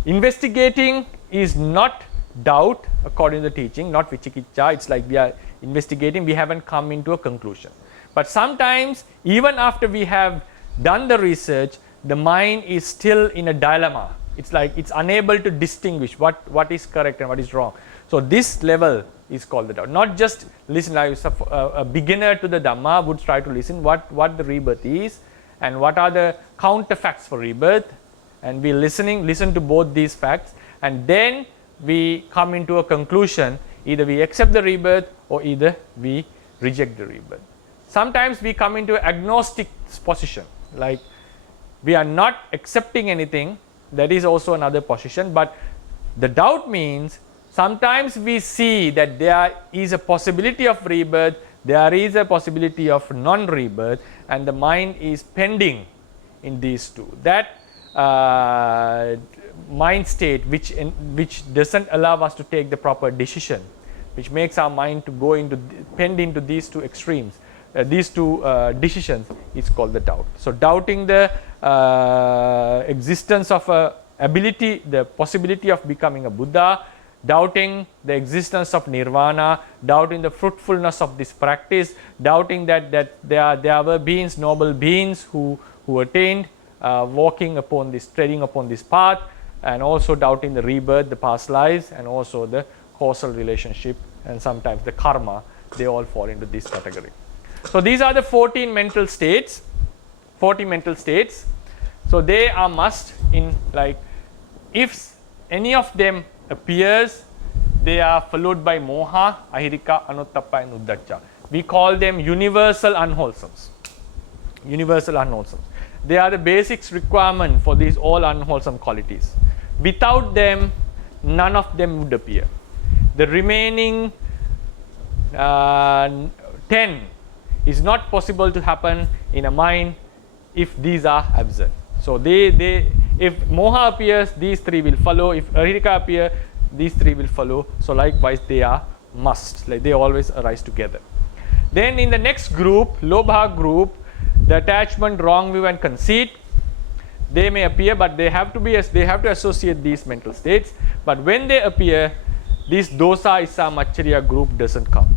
investigating is not doubt according to the teaching, not Vichikicha. It's like we are investigating, we haven't come into a conclusion. But sometimes, even after we have done the research, the mind is still in a dilemma. It's like it's unable to distinguish what is correct and what is wrong. So this level is called the doubt. Not just listen, like a beginner to the Dhamma would try to listen what the rebirth is and what are the counterfacts for rebirth, and we listen to both these facts, and then we come into a conclusion. Either we accept the rebirth or either we reject the rebirth. Sometimes we come into an agnostic position, like we are not accepting anything. That is also another position. But the doubt means sometimes we see that there is a possibility of rebirth, there is a possibility of non-rebirth, and the mind is pending in these two. That mind state which doesn't allow us to take the proper decision, which makes our mind to go into pend into these two extremes, these two decisions, is called the doubt. So doubting the existence of a ability, the possibility of becoming a Buddha, doubting the existence of nirvana, doubting the fruitfulness of this practice, doubting that there were beings, noble beings who attained walking upon this, treading upon this path, and also doubting the rebirth, the past lives, and also the causal relationship, and sometimes the karma. They all fall into this category. So these are the 40 mental states. So they are must in, like, if any of them appears, they are followed by moha, ahirika, anuttappa, and uddhacca. We call them universal unwholesomes. They are the basics requirement for these all unwholesome qualities. Without them, none of them would appear. The remaining 10 is not possible to happen in a mind if these are absent. So if moha appears, these three will follow. If ahirika appear, these three will follow. So likewise, they are must. Like they always arise together. Then in the next group, lobha group, the attachment, wrong view, and conceit, they may appear, but they have to associate these mental states. But when they appear, this dosa, issa, machariya group doesn't come.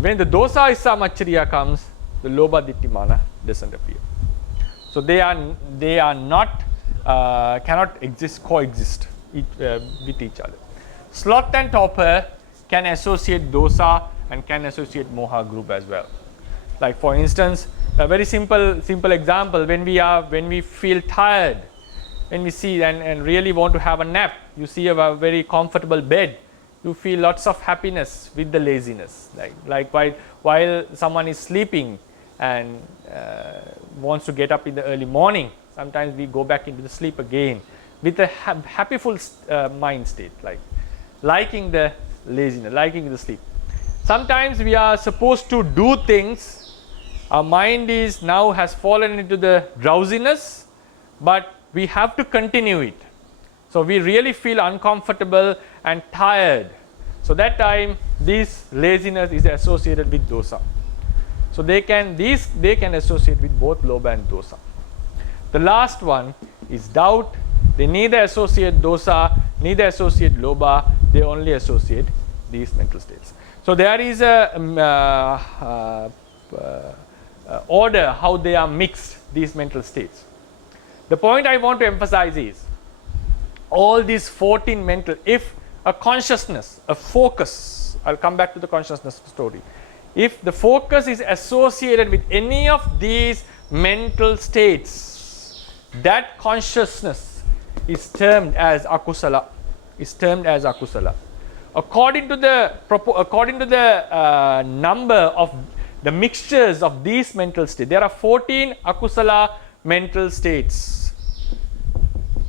When the dosa, issa, machariya comes, the lobha, ditthi, mana doesn't appear. So they are not cannot coexist with each other. Sloth and torpor can associate dosa and can associate moha group as well. Like for instance, a very simple example, when we feel tired, when we see and really want to have a nap, you see a very comfortable bed, you feel lots of happiness with the laziness. Like while someone is sleeping and wants to get up in the early morning, sometimes we go back into the sleep again with a happyful mind state, liking the laziness, liking the sleep. Sometimes we are supposed to do things, our mind has fallen into the drowsiness, but we have to continue it. So we really feel uncomfortable and tired. So that time this laziness is associated with dosa. So they can associate with both lobha and dosa. The last one is doubt. They neither associate dosa, neither associate lobha, they only associate these mental states. So there is a order how they are mixed, these mental states. The point I want to emphasize is all these 14 mental, if a consciousness, a focus, I'll come back to the consciousness story. If the focus is associated with any of these mental states, that consciousness is termed as akusala. According to the number of the mixtures of these mental states, there are 14 akusala mental states.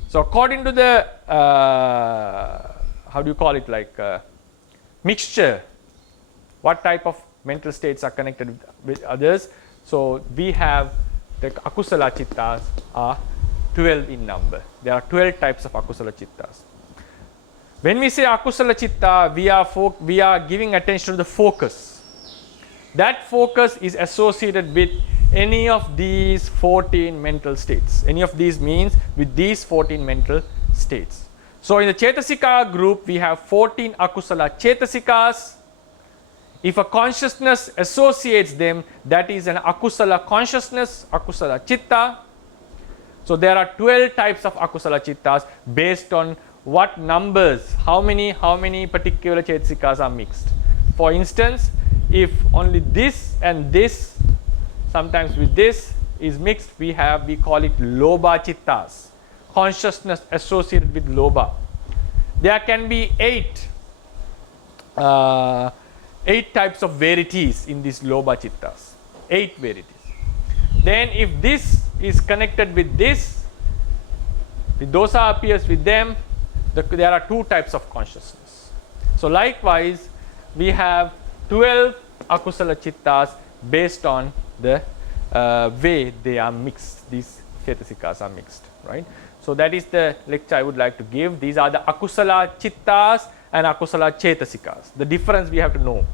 So according to the how do you call it, mixture, what type of mental states are connected with others. So we have the Akusalachittas are 12 in number. There are 12 types of Akusalachittas. When we say Akusalachitta, we are giving attention to the focus. That focus is associated with any of these 14 mental states. Any of these means with these 14 mental states. So in the Chetasika group, we have 14 Akusala Chetasikas. If a consciousness associates them, that is an Akusala consciousness, Akusala Chitta. So there are 12 types of Akusala Chittas based on what numbers, how many particular Chetasikas are mixed. For instance, if only this and this, sometimes with this is mixed, we call it Lobha Chittas, consciousness associated with Lobha. There can be 8 types of verities in these Lobha Chittas, 8 verities. Then if this is connected with this, the dosa appears with them, there are 2 types of consciousness. So likewise, we have 12 Akusala Chittas based on the way they are mixed, these Chetasikas are mixed, right? So that is the lecture I would like to give. These are the Akusala Chittas and Akusala Chetasikas. The difference we have to know.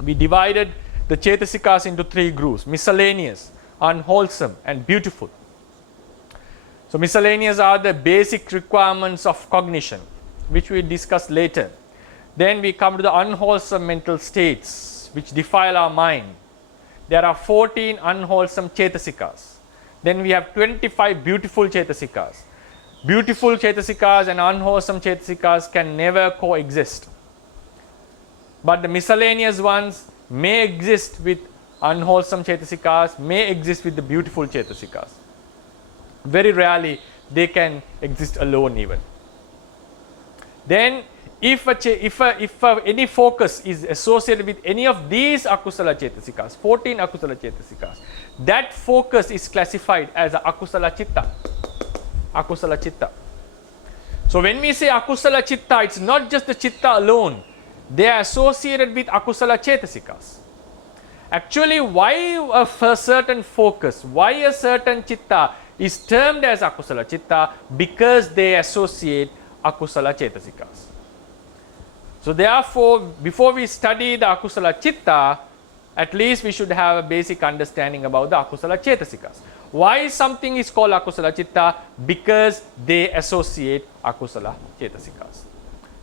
We divided the Chetasikas into 3 groups: miscellaneous, unwholesome, and beautiful. So miscellaneous are the basic requirements of cognition, which we will discuss later. Then we come to the unwholesome mental states, which defile our mind. There are 14 unwholesome Chetasikas. Then we have 25 beautiful Chetasikas. Beautiful Chetasikas and unwholesome Chetasikas can never coexist. But the miscellaneous ones may exist with unwholesome Chetasikas, may exist with the beautiful Chetasikas. Very rarely they can exist alone even. Then if any focus is associated with any of these Akusala Chetasikas, 14 Akusala Chetasikas, that focus is classified as a Akusala Chitta. Akusala Chitta. So when we say Akusala Chitta, it's not just the Chitta alone. They are associated with Akusala Chetasikas. Actually, why a certain focus, why a certain Chitta is termed as Akusala Chitta? Because they associate Akusala Chetasikas. So therefore, before we study the Akusala Chitta, at least we should have a basic understanding about the Akusala Chetasikas. Why something is called Akusala Chitta? Because they associate Akusala Chetasikas.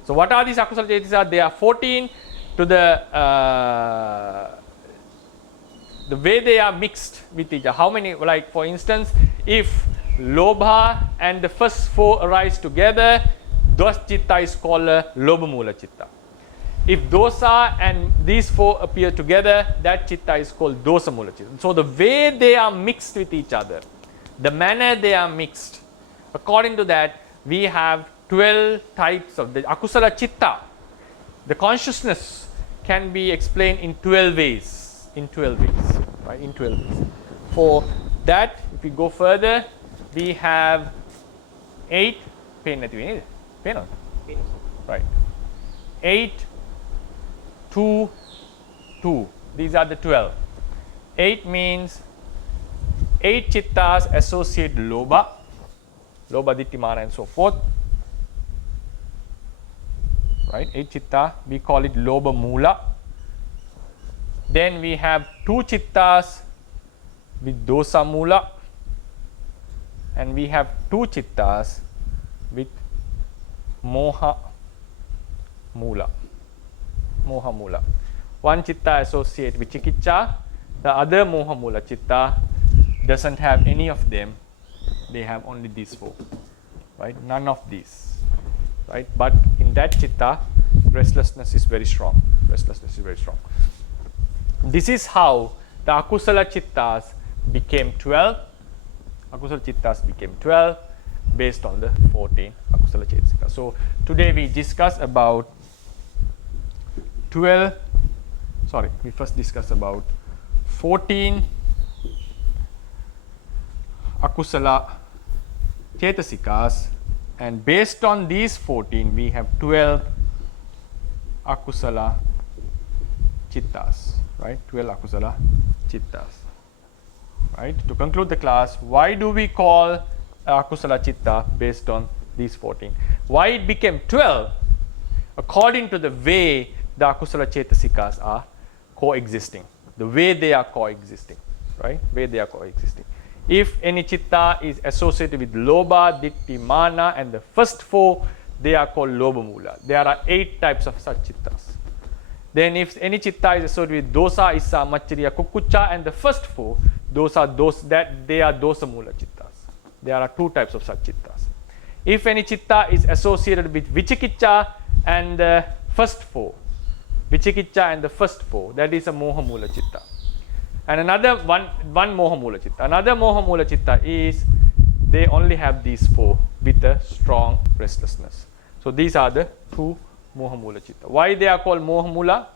So what are these Akusala Chetasikas? They are 14 to the way they are mixed with each other. How many, like for instance, if lobha and the first four arise together, those chitta is called a lobha mula chitta. If dosa and these four appear together, that chitta is called dosa mula chitta. So the way they are mixed with each other, the manner they are mixed, according to that, we have 12 types of the akusala chitta. The consciousness can be explained in 12 ways. In 12 ways, right? In 12 ways. For that, if we go further, we have 8 right? 8, 2, 2. These are the 12. 8 means 8 chittas associate lobha, dittimana and so forth. Right? 8 chitta, we call it lobha mula. Then we have 2 chittas with dosa mula, and we have 2 chittas with moha mula. Moha mula. One chitta associate with chikicha, the other moha mula chitta doesn't have any of them. They have only these 4, right? None of these, right? But in that chitta, restlessness is very strong. Restlessness is very strong. This is how the akusala chittas became 12. Akusala chittas became 12 based on the 14 akusala chittas. So today we discuss about 12. Sorry, we first discuss about 14 akusala chetasikas, and based on these 14 we have 12 akusala chittas, right? 12 akusala chittas, right? To conclude the class, why do we call akusala chitta based on these 14? Why it became 12? According to the way the akusala chetasikas are coexisting, the way they are coexisting, right? Way they are coexisting. If any chitta is associated with lobha, dittimana and the first 4, they are called lobha mula. There are 8 types of such chittas. Then if any chitta is associated with dosa, issa, machariya, kukucha and the first 4, they are dosa mula chittas. There are 2 types of such chittas. If any chitta is associated with vichikicha and the first 4, vichikicha and the first 4, that is a moha mula chitta. And another one moha mula chitta. Another moha mula chitta is they only have these 4 with a strong restlessness. So these are the 2 moha mula chitta. Why they are called moha mula?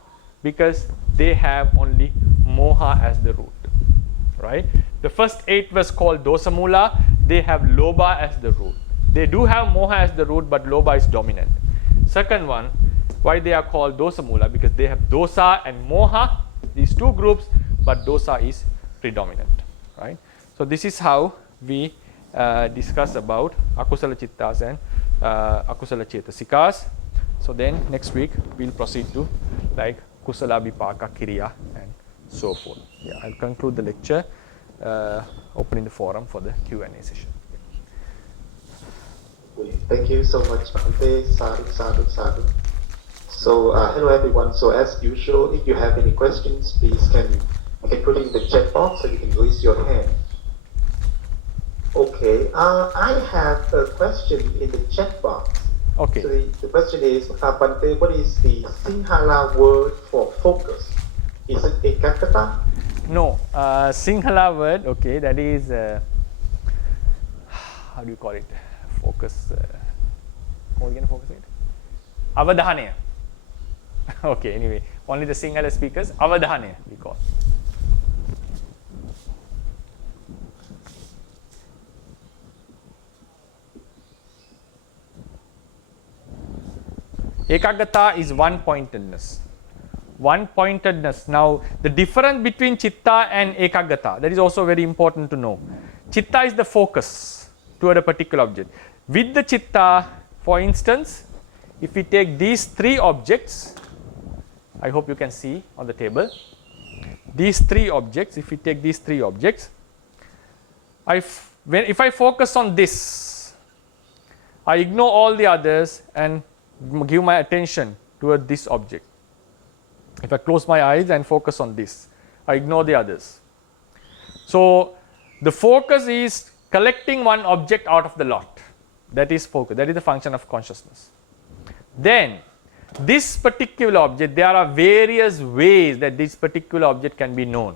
Because they have only moha as the root, right? The first 8 was called dosa mula. They have lobha as the root. They do have moha as the root, but lobha is dominant. Second one, why they are called dosa mula? Because they have dosa and moha, these 2 groups, but dosa is predominant, right? So this is how we discuss about akusala chittas and akusala chetasikas. So then next week we'll proceed to like kusala vipaka kriya and so forth. Yeah, I'll conclude the lecture, opening the forum for the Q&A session. Thank you so much, Bhante. Sadhu, sadhu, sadhu. So hello everyone. So as usual, if you have any questions, please can put in the chat box so you can raise your hand. Okay, I have a question in the chat box. Okay. So the question is, Bhante, what is the Sinhala word for focus? Is it Ekagata? No, Sinhala word, okay, that is, how do you call it? Focus, how are you going to focus it? Avadhanaya. Okay, anyway, only the Sinhala speakers, Avadhanaya we call. Ekagata is one-pointedness. One-pointedness. Now, the difference between Chitta and Ekagata, that is also very important to know. Chitta is the focus toward a particular object. With the Chitta, for instance, if we take these 3 objects, I hope you can see on the table, these 3 objects, if we take these 3 objects, if I focus on this, I ignore all the others and give my attention toward this object. If I close my eyes and focus on this, I ignore the others. So the focus is collecting one object out of the lot. That is focus. That is the function of consciousness. Then this particular object, there are various ways that this particular object can be known.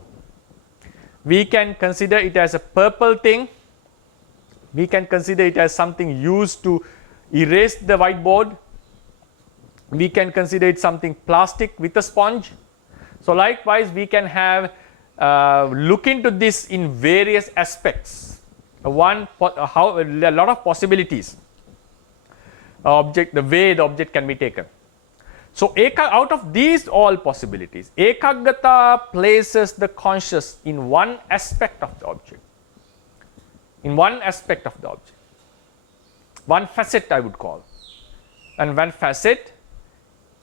We can consider it as a purple thing. We can consider it as something used to erase the whiteboard. We can consider it something plastic with a sponge. So likewise, we can have look into this in various aspects. A lot of possibilities. The way the object can be taken. So out of these all possibilities, Ekagata places the conscious in one aspect of the object. In one aspect of the object. One facet, I would call. And one facet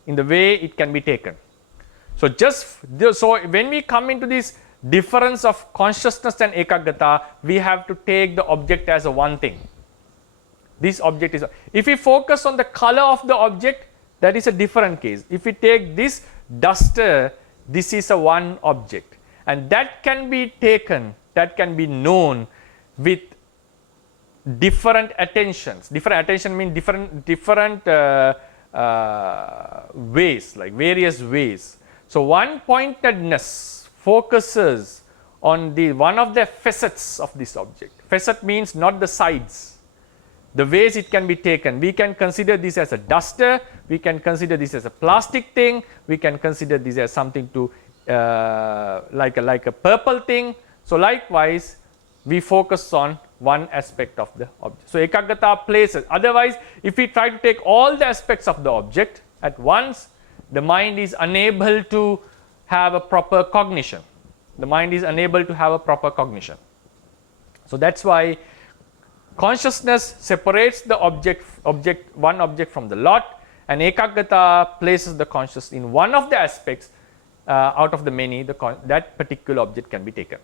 in the way it can be taken. So when we come into this difference of consciousness and Ekagata, we have to take the object as a one thing. This object is, if we focus on the color of the object, that is a different case. If we take this duster, this is a one object, and that can be taken, that can be known with different attentions. Different attention means different ways, like various ways. So one pointedness focuses on one of the facets of this object. Facet means not the sides. The ways it can be taken. We can consider this as a duster. We can consider this as a plastic thing. We can consider this as something to like a purple thing. So likewise, we focus on one aspect of the object. So Ekagata places. Otherwise, if we try to take all the aspects of the object at once, the mind is unable to have a proper cognition. The mind is unable to have a proper cognition. So that's why consciousness separates the one object from the lot, and Ekagata places the conscious in one of the aspects out of the many. That particular object can be taken.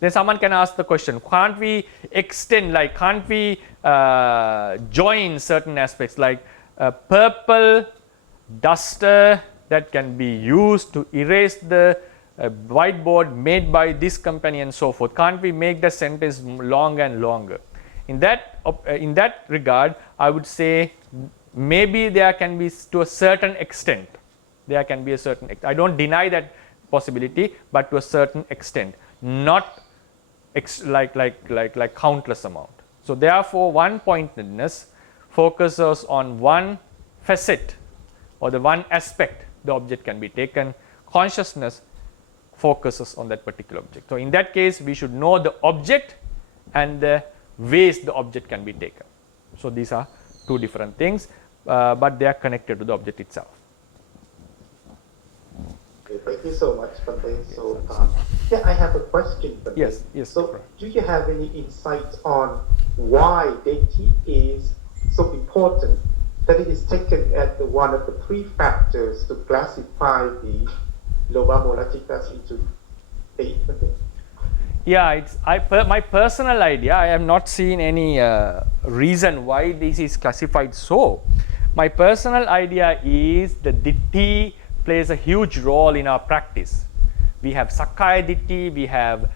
Then someone can ask the question, can't we extend, can't we join certain aspects, like a purple duster that can be used to erase the whiteboard made by this company and so forth. Can't we make the sentence longer and longer? In that regard, I would say maybe there can be, to a certain extent, there can be a certain, I don't deny that possibility, but to a certain extent, not like countless amount. So therefore, one pointedness focuses on one facet or the one aspect the object can be taken. Consciousness focuses on that particular object. So in that case, we should know the object and the ways the object can be taken. So these are two different things, but they are connected to the object itself. Okay, thank you so much, Bhante. So yeah, I have a question. Bhante. Yes. So do you have any insight on why deity is so important that it is taken as one of the three factors to classify the Lobha Mola Chittas into 8? Yeah, my personal idea, I have not seen any reason why this is classified so. My personal idea is the Ditti plays a huge role in our practice. We have Sakkaya Ditti, we have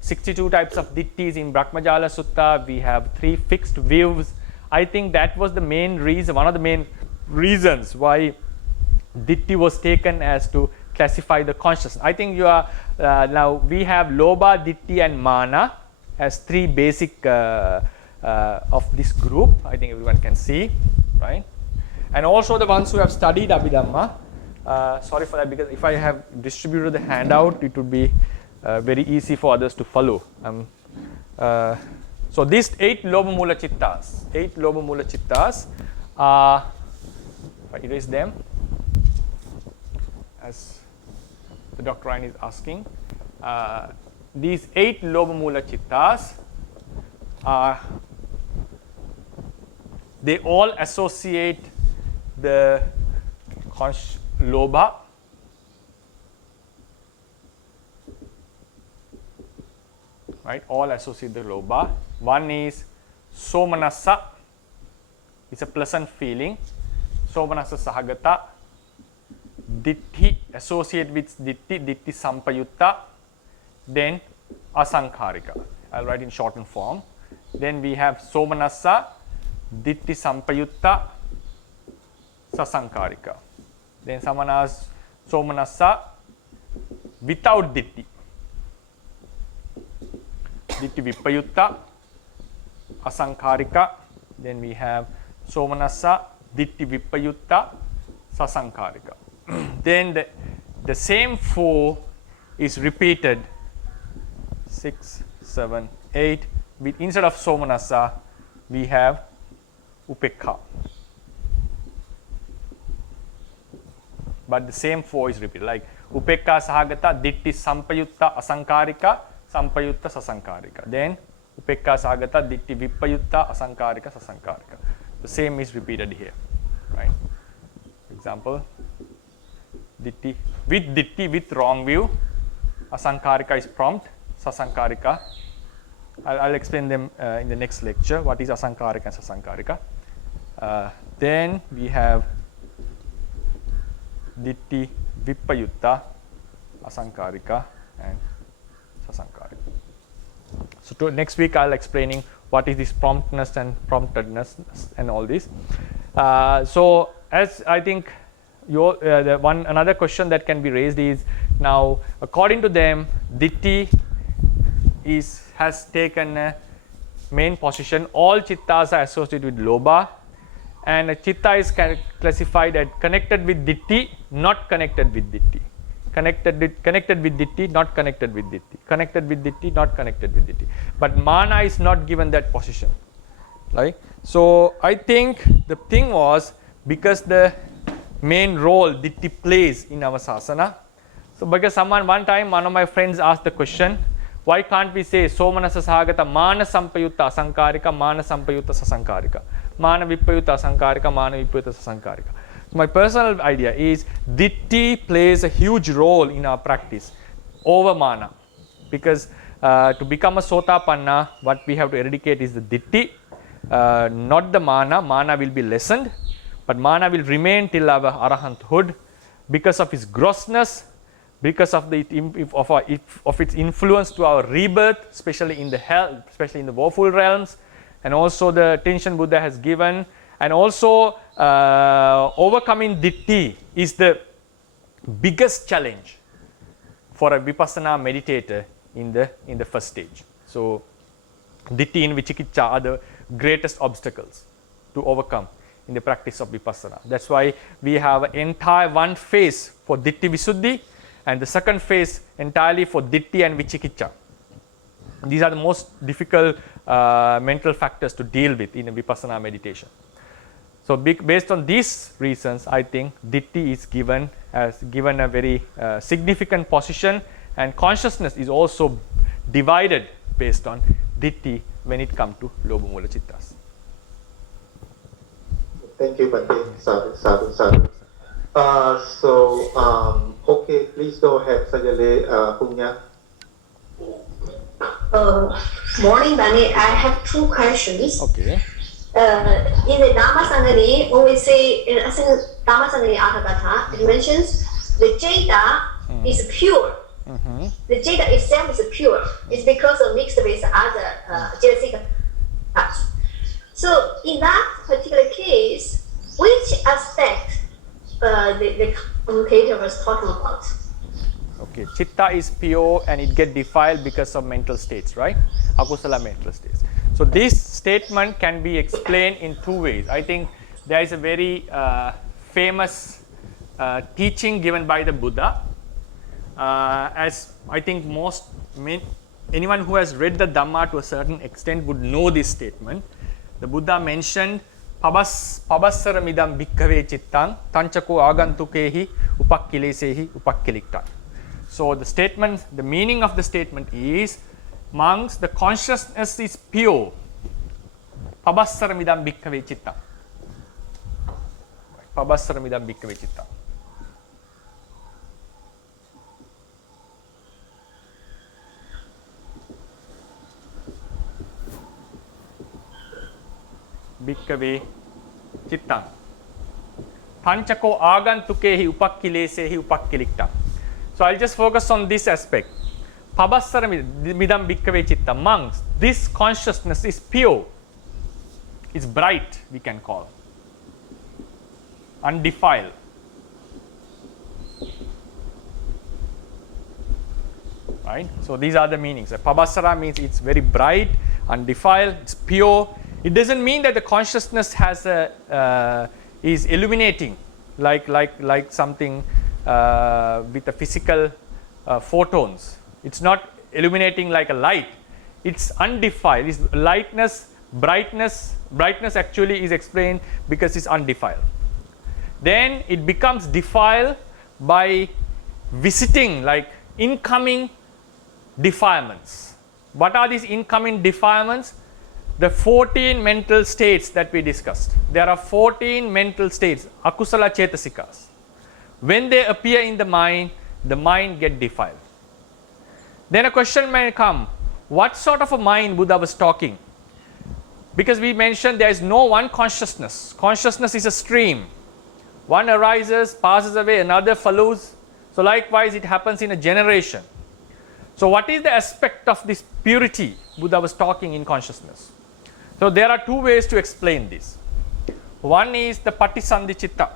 62 types of Dittis in Brahmajala Sutta, we have 3 fixed views. I think that was the main reason, one of the main reasons why Ditti was taken as to classify the consciousness. I think you are now we have Lobha, Ditti and Mana as 3 basic of this group. I think everyone can see, right? And also the ones who have studied Abhidhamma. Sorry for that, because if I have distributed the handout, it would be very easy for others to follow. So these 8 Lobha Mula Chittas, 8 Lobha Mula Chittas are, if I erase them, as the Dr. Ryan is asking, these 8 Lobha Mula Chittas are, they all associate the Lobha, right? All associate the Lobha. One is Somanassa, it's a pleasant feeling. Somanassa Sahagata. Ditti, associate with Ditti, Ditti Sampayutta. Then Asankharika. I'll write in shortened form. Then we have somanassa, ditti sampayutta, sasankarika. Then someone has somanassa without ditti. Ditti vipayutta, asankarika. Then we have somanassa, ditti vipayutta, sasankarika. Then the same 4 is repeated 6, 7, 8. Instead of somanassa, we have upekha. But the same 4 is repeated. Like upekha sahagata, ditti sampayutta, asankarika, sampayutta, sasankarika. Then upekha sahagata, ditti vipayutta, asankarika, sasankarika. The same is repeated here. Right? Example. Ditti, with wrong view, asankarika is prompt, sasankarika. I'll explain them in the next lecture. What is asankarika and sasankarika? Then we have ditti vipayutta, asankarika and sasankarika. So next week I'll explaining what is this promptness and promptedness and all this. So as I think another question that can be raised is, now according to them, ditti has taken a main position. All chittas are associated with lobha, and a chitta is classified as connected with ditti, not connected with ditti. Connected with ditti, not connected with ditti. Connected with ditti, not connected with ditti. But mana is not given that position. Right? So I think the thing was, because the main role ditti plays in our sasana. So because one time one of my friends asked the question, why can't we say somanasa sahagata mana sampayutta asankarika, mana sampayutta sasankarika, mana vipayutta asankarika, mana vipayutta sasankarika. My personal idea is ditti plays a huge role in our practice over mana, because to become a sotapanna, what we have to eradicate is the ditti, not the mana. Mana will be lessened, but mana will remain till our arahanthood because of its grossness, because of its influence to our rebirth, especially in the hell, especially in the woeful realms, and also the attention Buddha has given, and also overcoming ditti is the biggest challenge for a vipassana meditator in the first stage. So ditti and vichikicha are the greatest obstacles to overcome in the practice of vipassana. That's why we have an entire one phase for ditti visuddhi, and the second phase entirely for ditti and vichikicha. These are the most difficult mental factors to deal with in a vipassana meditation. So based on these reasons, I think ditti is given a very significant position, and consciousness is also divided based on ditti when it comes to lobha mula chittas. Thank you, Bante. Sadhu. Okay, please go ahead, Sayale Punya. Morning, Bani. I have 2 questions. Okay. In the Dhamma Sangani, when we say in Dhamma Sangani Akagata, it mentions the Chitta is pure. Mm-hmm. The Chitta itself is pure. It's because of mixed with other Jittas. So in that particular case, which aspect the commentator was talking about? Okay, chitta is pure and it get defiled because of mental states, right? Akusala mental states. So this statement can be explained in 2 ways. I think there is a very famous teaching given by the Buddha. As I think anyone who has read the Dhamma to a certain extent would know this statement. The Buddha mentioned pabassaramidam bhikkave chittang tanchako agantukehi upakkilesehi upakkilikta. So the meaning of the statement is, monks, the consciousness is pure. Pabassaramidam bhikkave chittang. Pabassaramidam bhikkave chittang. Bhikkave chittang. Panchako agantukehi upakkilesehi upakkiliktam. So I'll just focus on this aspect. Pabassara midam bhikkave chitta. Monks, this consciousness is pure. It's bright, we can call. Undefiled. Right? So these are the meanings. Pabassara means it's very bright, undefiled, it's pure. It doesn't mean that the consciousness has is illuminating like something with a physical photons. It's not illuminating like a light. It's undefiled. It's lightness, brightness. Brightness actually is explained because it's undefiled. Then it becomes defiled by visiting, like incoming defilements. What are these incoming defilements? The 14 mental states that we discussed. There are 14 mental states, akusala chetasikas. When they appear in the mind gets defiled. Then a question may come, what sort of a mind Buddha was talking? Because we mentioned there is no one consciousness. Consciousness is a stream. One arises, passes away, another follows. So likewise it happens in a generation. So what is the aspect of this purity Buddha was talking in consciousness? So there are two ways to explain this. One is the patisandhi chitta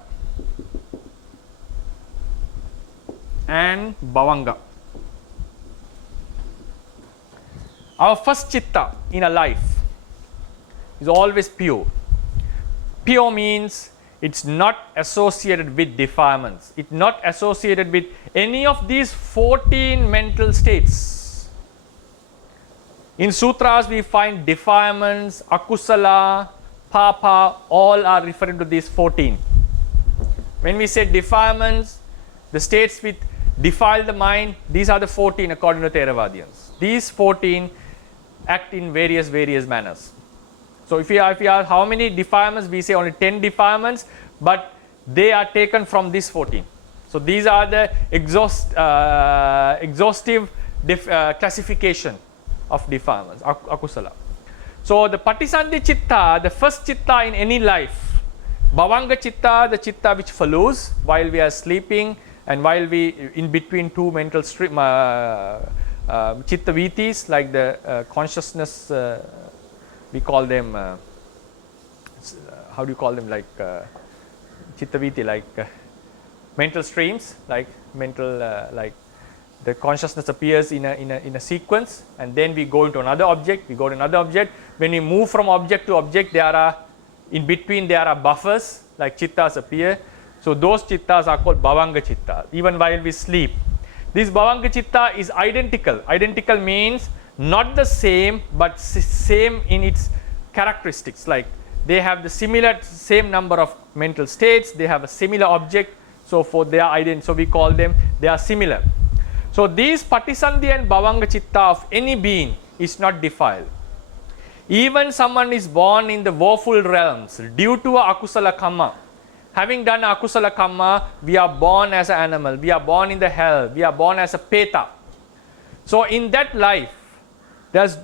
and bhavanga. Our first chitta in a life is always pure. Pure means it's not associated with defilements. It's not associated with any of these 14 mental states. In sutras we find defilements, akusala, papa, all are referring to these 14. When we say defilements, the states which defile the mind, these are the 14 according to Theravadians. These 14 act in various manners. So if you ask how many defilements, we say only 10 defilements, but they are taken from these 14. So these are the exhaustive classification of defilements, akusala. So the patisandhi chitta, the first chitta in any life, bhavanga chitta, the chitta which follows while we are sleeping and while we in between two mental stream, chitta vitis, like the consciousness, we call them, how do you call them, like chitta viti, like mental streams, like mental, like the consciousness appears in a sequence, and then we go into another object, we go to another object. When we move from object to object, there are, in between there are buffers, like chittas appear. So those chittas are called bhavanga chitta, even while we sleep. This bhavanga chitta is identical. Identical means not the same, but same in its characteristics. Like they have the same number of mental states, they have a similar object, so forth, they are identical. So we call them, they are similar. So these patisandhi and bhavanga chitta of any being is not defiled. Even someone is born in the woeful realms due to a akusala karma. Having done akusala karma, we are born as an animal, we are born in the hell, we are born as a peta. So in that life, there's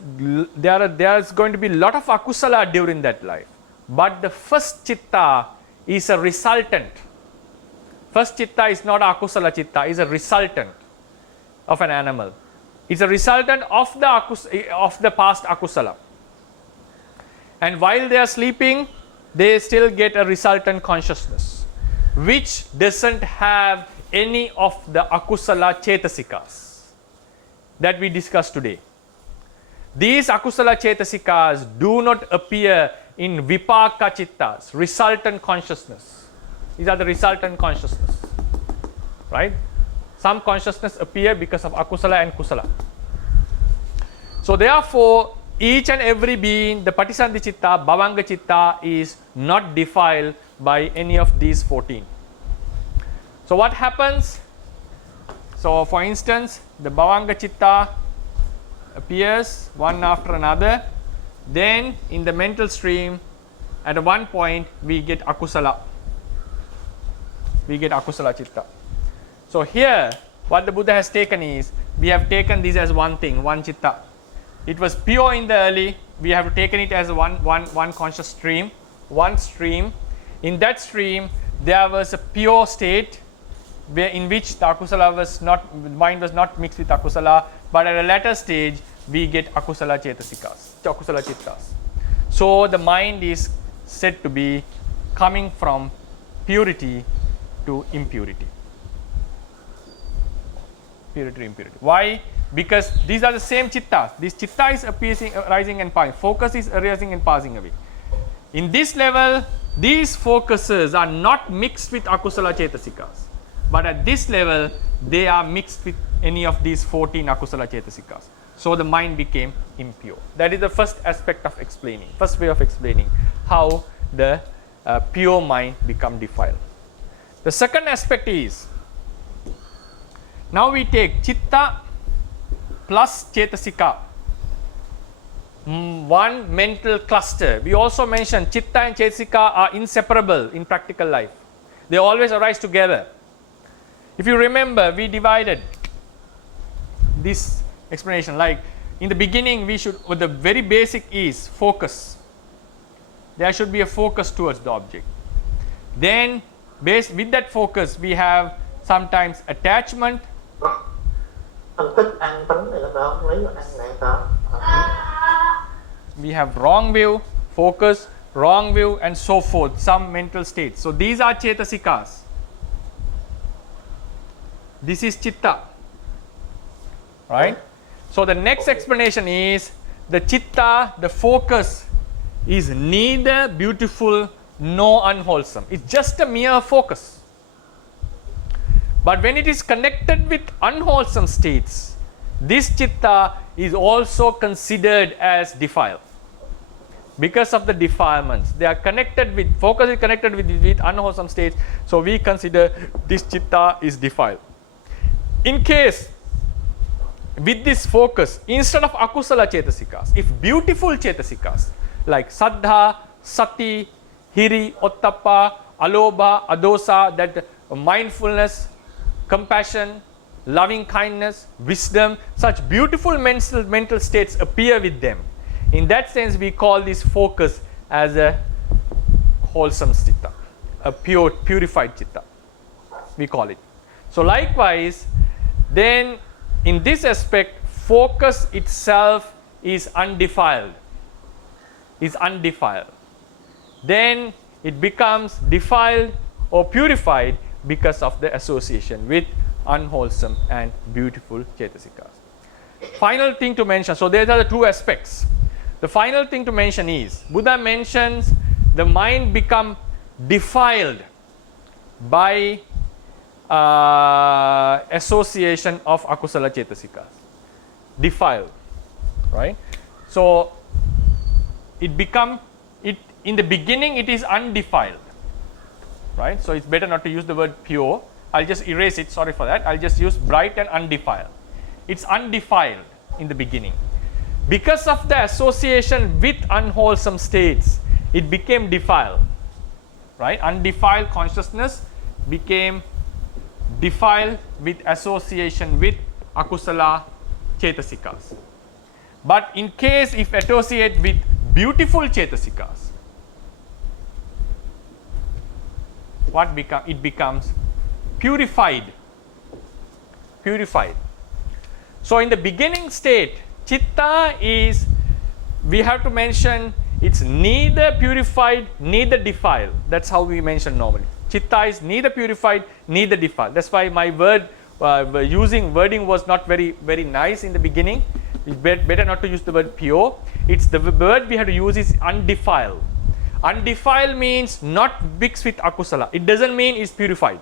going to be a lot of akusala during that life. But the first chitta is a resultant. First chitta is not akusala chitta, is a resultant of an animal. It's a resultant of the past akusala. And while they are sleeping, they still get a resultant consciousness, which doesn't have any of the akusala chetasikas that we discussed today. These akusala chetasikas do not appear in vipaka chittas, resultant consciousness. These are the resultant consciousness, right? Some consciousness appear because of akusala and kusala. So therefore, each and every being, the patisandhi chitta, bhavanga chitta is not defiled by any of these 14. So what happens? So for instance, the bhavanga chitta appears one after another. Then in the mental stream, at one point we get akusala. We get akusala chitta. So here, what the Buddha has taken is, we have taken this as one thing, one chitta. It was pure in the early, we have taken it as one conscious stream, one stream. In that stream, there was a pure state. in which the akusala was not, mind was not mixed with akusala, but at a later stage we get akusala chetasikas, akusala chittas. So the mind is said to be coming from purity to impurity. Purity to impurity. Why? Because these are the same chittas. This chitta is arising and passing. Focus is arising and passing away. In this level, these focuses are not mixed with akusala chetasikas. But at this level, they are mixed with any of these 14 akusala chetasikas. So the mind became impure. That is the first aspect of explaining, first way of explaining how the pure mind become defiled. The second aspect is, now we take chitta plus chetasika, one mental cluster. We also mentioned chitta and chetasika are inseparable in practical life. They always arise together. If you remember, we divided this explanation, like in the beginning we should, the very basic is focus. There should be a focus towards the object. Then based with that focus we have sometimes attachment. We have wrong view, focus, wrong view, and so forth, some mental states. So these are chetasikas. This is chitta, right? So the next explanation is the chitta, the focus is neither beautiful nor unwholesome. It's just a mere focus. But when it is connected with unwholesome states, this chitta is also considered as defiled. Because of the defilements, they are connected with, focus is connected with unwholesome states, so we consider this chitta is defiled. In case with this focus, instead of akusala chetasikas, if beautiful chetasikas like saddha, sati, hiri, ottappa, alobha, adosa, that mindfulness, compassion, loving kindness, wisdom, such beautiful mental states appear with them. In that sense, we call this focus as a wholesome chitta, a purified chitta, we call it. So likewise, then in this aspect, focus itself is undefiled, Then it becomes defiled or purified because of the association with unwholesome and beautiful chetasikas. Final thing to mention, so these are the two aspects. The final thing to mention is, Buddha mentions the mind become defiled by association of akusala chetasikas. Defiled, right? So it in the beginning it is undefiled, right? So it's better not to use the word pure. I'll just erase it, sorry for that. I'll just use bright and undefiled. It's undefiled in the beginning. Because of the association with unwholesome states, it became defiled, right? Undefiled consciousness became defiled with association with akusala chetasikas. But in case if associate with beautiful chetasikas, it becomes purified. So in the beginning state, chitta is, we have to mention, it's neither purified neither defiled. That's how we mention normally. Chitta is neither purified neither defiled. That's why my wording was not very nice in the beginning. It's better not to use the word pure. It's the word we have to use is undefiled. Undefiled means not mixed with akusala. It doesn't mean it's purified.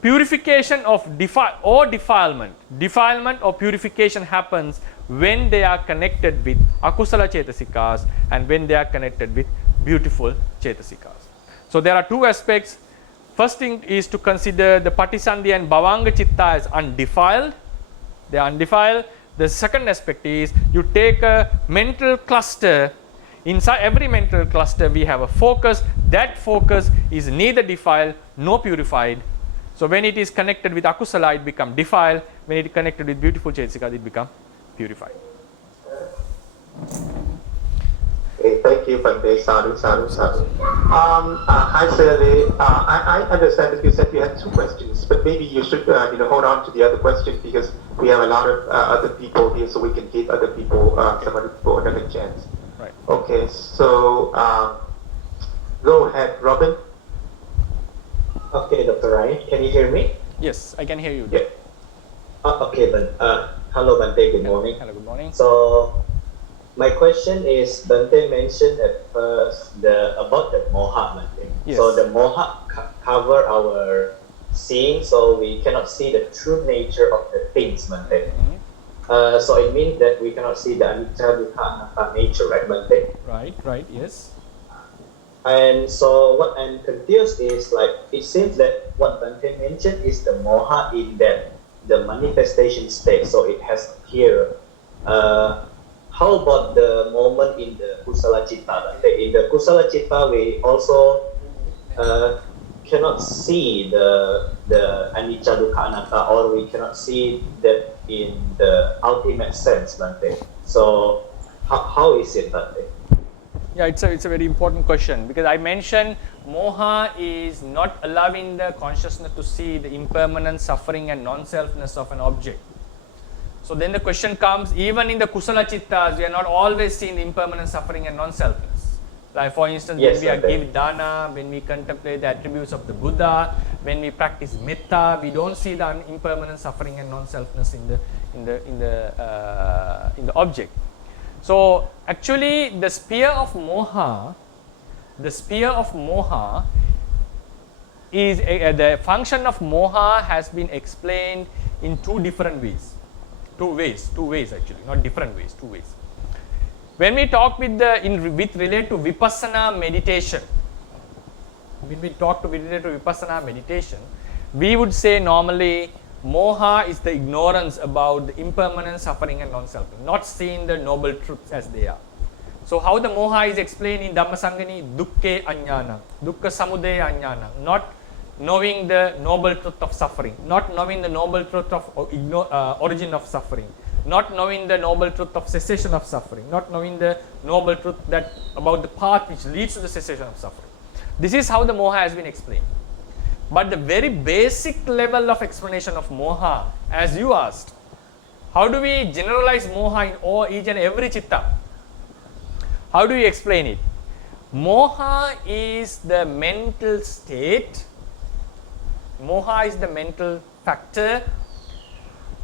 Purification of defilement or purification happens when they are connected with akusala chetasikas and when they are connected with beautiful chetasikas. So there are two aspects. First thing is to consider the patisandhi and bhavanga chitta as undefiled. They are undefiled. The second aspect is you take a mental cluster. Inside every mental cluster we have a focus. That focus is neither defiled nor purified. So when it is connected with akusala, it becomes defiled. When it is connected with beautiful chetasikas, it becomes purified. Okay, thank you, Bante. Sadhu, sadhu, sadhu. Hi, Sally. I understand that you said you had two questions, but maybe you should, hold on to the other question because we have a lot of other people here, so we can give other people, some other people another chance. Right. Okay, so go ahead, Robin. Okay, Dr. Ryan, can you hear me? Yes, I can hear you. Yeah. Okay, hello, Bante. Good morning. Hello, good morning. So, my question is, Bante mentioned at first about the moha, Bante. Yes. So the moha cover our seeing, so we cannot see the true nature of the things, Bante. So it means that we cannot see the anicca, dukkha, anatta nature, right, Bante? Right, yes. And so what I'm confused is, like, it seems that what Bante mentioned is the moha in that the manifestation state, so it has appeared. How about the moment in the kusala chitta? In the kusala chitta, we also cannot see the anicca, dukkha, anatta, or we cannot see that in the ultimate sense, Bante. So how is it, Bante? Yeah, it's a very important question because I mentioned moha is not allowing the consciousness to see the impermanent suffering and non-selfness of an object. So then the question comes, even in the kusala chittas, we are not always seeing the impermanent suffering and non-selfness. Like for instance, yes, when we are give dana, when we contemplate the attributes of the Buddha, when we practice metta, we don't see the impermanent suffering and non-selfness in the object. So actually, the spear of moha is the function of moha has been explained in two different ways. Two ways actually, not different ways, two ways. When we talk with relate to vipassana meditation, we would say normally moha is the ignorance about the impermanent suffering and non-self, not seeing the noble truths as they are. So how the moha is explained in Dhammasangani, dukkhe anyana, dukkha samudaya anyana, not knowing the noble truth of suffering, not knowing the noble truth of origin of suffering, not knowing the noble truth of cessation of suffering, not knowing the noble truth that about the path which leads to the cessation of suffering. This is how the moha has been explained. But the very basic level of explanation of moha, as you asked, how do we generalize moha in each and every chitta? How do we explain it? Moha is the mental state, moha is the mental factor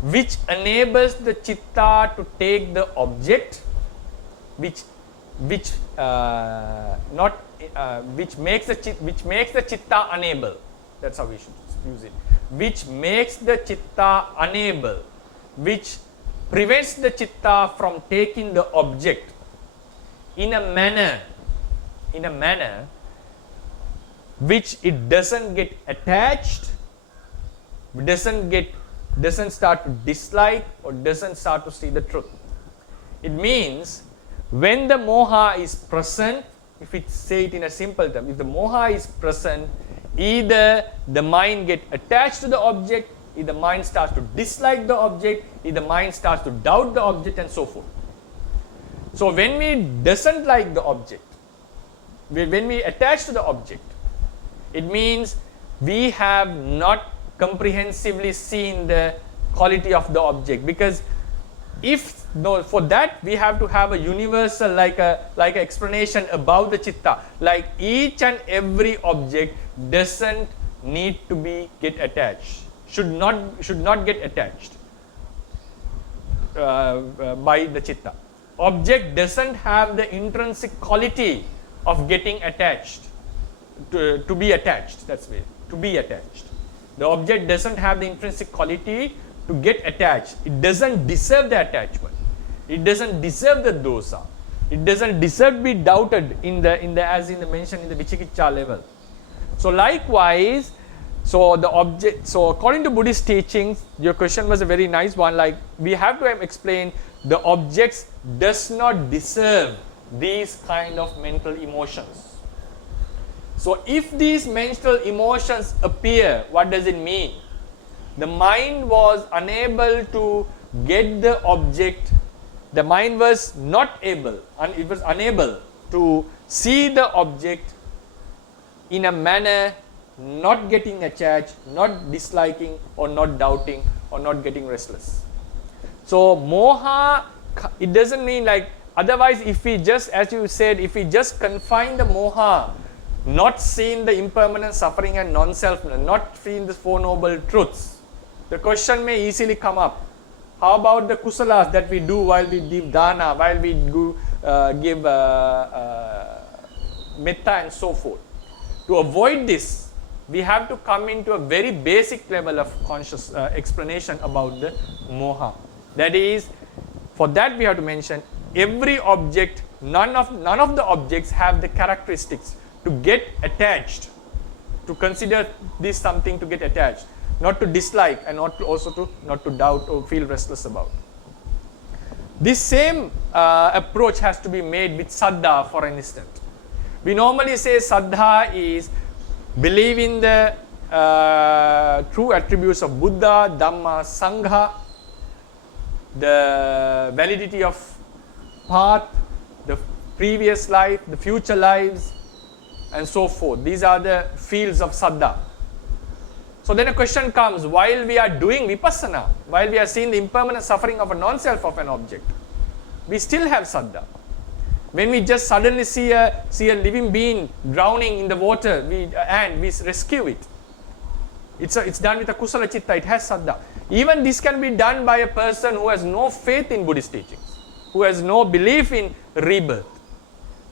which enables the chitta to take the object which makes the chitta unable. That's how we should use it. Which makes the chitta unable, which prevents the chitta from taking the object in a manner which it doesn't get attached, doesn't start to dislike, or doesn't start to see the truth. It means when the moha is present, if we say it in a simple term, if the moha is present, either the mind gets attached to the object, either the mind starts to dislike the object, either the mind starts to doubt the object, and so forth. So when we doesn't like the object, when we attach to the object, it means we have not comprehensively seen the quality of the object, because for that we have to have a universal like a explanation about the chitta, like each and every object doesn't need to get attached, should not get attached by the chitta. Object doesn't have the intrinsic quality of getting attached to be attached. That's way to be attached. The object doesn't have the intrinsic quality to get attached. It doesn't deserve the attachment. It doesn't deserve the dosa. It doesn't deserve to be doubted as mentioned in the Vichikicha level. So likewise, so according to Buddhist teachings, your question was a very nice one. Like we have to explain the objects does not deserve these kind of mental emotions. So if these mental emotions appear, what does it mean? The mind was unable to get the object, the mind was not able, and it was unable to see the object in a manner not getting attached, not disliking or not doubting or not getting restless. So moha, it doesn't mean like, otherwise if we just, as you said, if we just confine the moha, not seeing the impermanent suffering and non-self, not seeing the Four Noble Truths, the question may easily come up. How about the kusalas that we do while we give dana, while we give metta and so forth? To avoid this, we have to come into a very basic level of conscious explanation about the moha. That is, for that we have to mention every object, none of the objects have the characteristics to get attached, to consider this something to get attached, not to dislike and not to doubt or feel restless about. This same approach has to be made with Sadha, for an instant. We normally say Sadha is believe in the true attributes of Buddha, Dhamma, Sangha, the validity of path, the previous life, the future lives, and so forth. These are the fields of Sadha. So then a question comes, while we are doing Vipassana, while we are seeing the impermanent suffering of a non-self of an object, we still have Sadha. When we just suddenly see a living being drowning in the water, we rescue it. It's done with a Akusalachittas, it has Sadha. Even this can be done by a person who has no faith in Buddhist teachings, who has no belief in rebirth.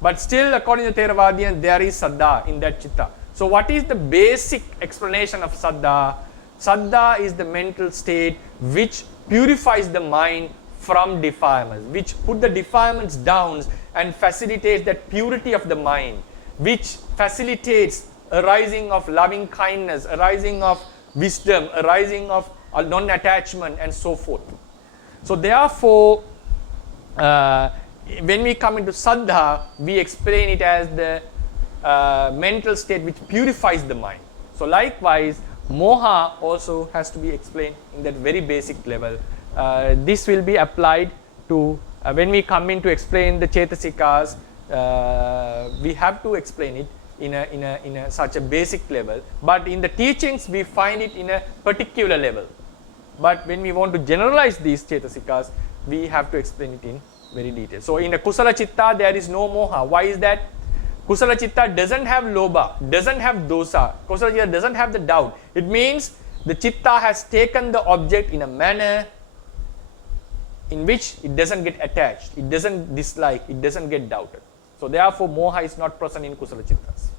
But still, according to Theravadians, there is Sadha in that Chitta. So what is the basic explanation of Sadha? Sadha is the mental state which purifies the mind from defilements, which put the defilements down and facilitates that purity of the mind, which facilitates arising of loving kindness, arising of wisdom, arising of non-attachment, and so forth. So therefore, when we come into Sadha, we explain it as the mental state which purifies the mind. So likewise, Moha also has to be explained in that very basic level. This will be applied to, when we come in to explain the Chetasikas, we have to explain it in such a basic level. But in the teachings, we find it in a particular level. But when we want to generalize these Chetasikas, we have to explain it in very detail. So in a Kusala Chitta, there is no Moha. Why is that? Kusala Chitta doesn't have Lobha, doesn't have Dosa. Kusala Chitta doesn't have the doubt. It means the Chitta has taken the object in a manner in which it doesn't get attached, it doesn't dislike, it doesn't get doubted. So therefore, Moha is not present in Kusala Chittas.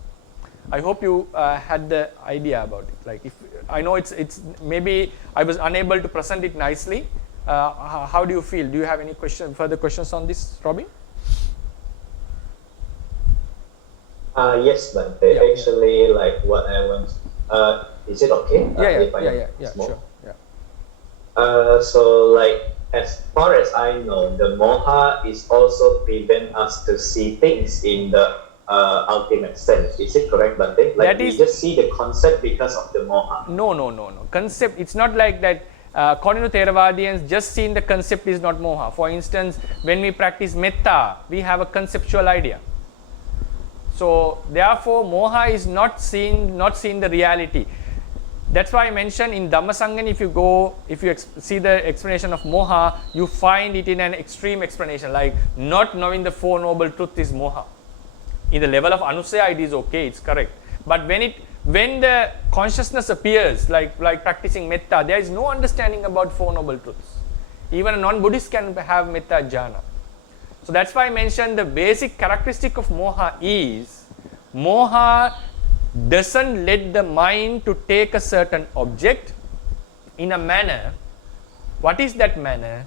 I hope you had the idea about it. Like, if I know it's maybe I was unable to present it nicely. How do you feel? Do you have any further questions on this, Robin? Yes, but actually, like what I want. Is it okay? Yeah, sure. So like, as far as I know, the Moha is also prevent us to see things in the ultimate sense. Is it correct, Bhante? Like, we just see the concept because of the Moha. No. Concept, it's not like that. According to Theravadians, just seeing the concept is not Moha. For instance, when we practice Metta, we have a conceptual idea. So therefore, Moha is not seeing the reality. That's why I mentioned in Dhammasangan, if you see the explanation of Moha, you find it in an extreme explanation, like not knowing the Four Noble Truths is Moha. In the level of Anusaya, it is okay, it's correct. But when the consciousness appears, like practicing Metta, there is no understanding about Four Noble Truths. Even a non-Buddhist can have Metta jhana. So that's why I mentioned the basic characteristic of Moha is, Moha doesn't let the mind to take a certain object in a manner. What is that manner?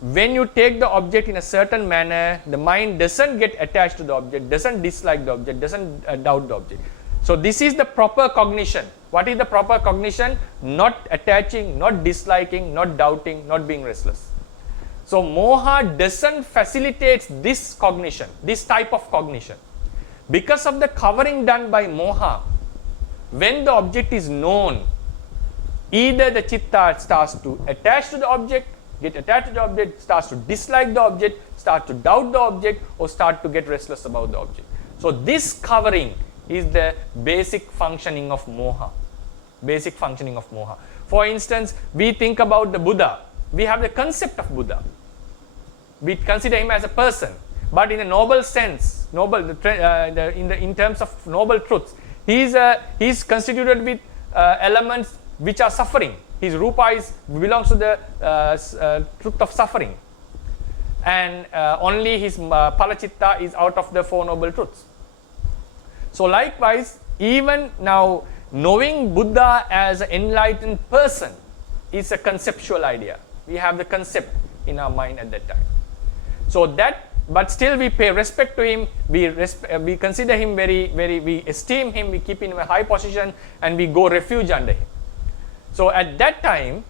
When you take the object in a certain manner, the mind doesn't get attached to the object, doesn't dislike the object, doesn't doubt the object. So this is the proper cognition. What is the proper cognition? Not attaching, not disliking, not doubting, not being restless. So Moha doesn't facilitate this cognition, this type of cognition. Because of the covering done by Moha, when the object is known, either the Chitta starts to attach to the object get attached to the object, starts to dislike the object, starts to doubt the object, or start to get restless about the object. So this covering is the basic functioning of moha. Basic functioning of moha. For instance, we think about the Buddha. We have the concept of Buddha. We consider him as a person, but in a noble sense, in terms of noble truths, he is constituted with elements which are suffering. His rupa belongs to the truth of suffering, and only his palachitta is out of the Four Noble Truths. So likewise, even now, knowing Buddha as an enlightened person is a conceptual idea. We have the concept in our mind at that time. So that, but still we pay respect to him, we consider him we esteem him, we keep him in a high position, and we go refuge under him. So at that time,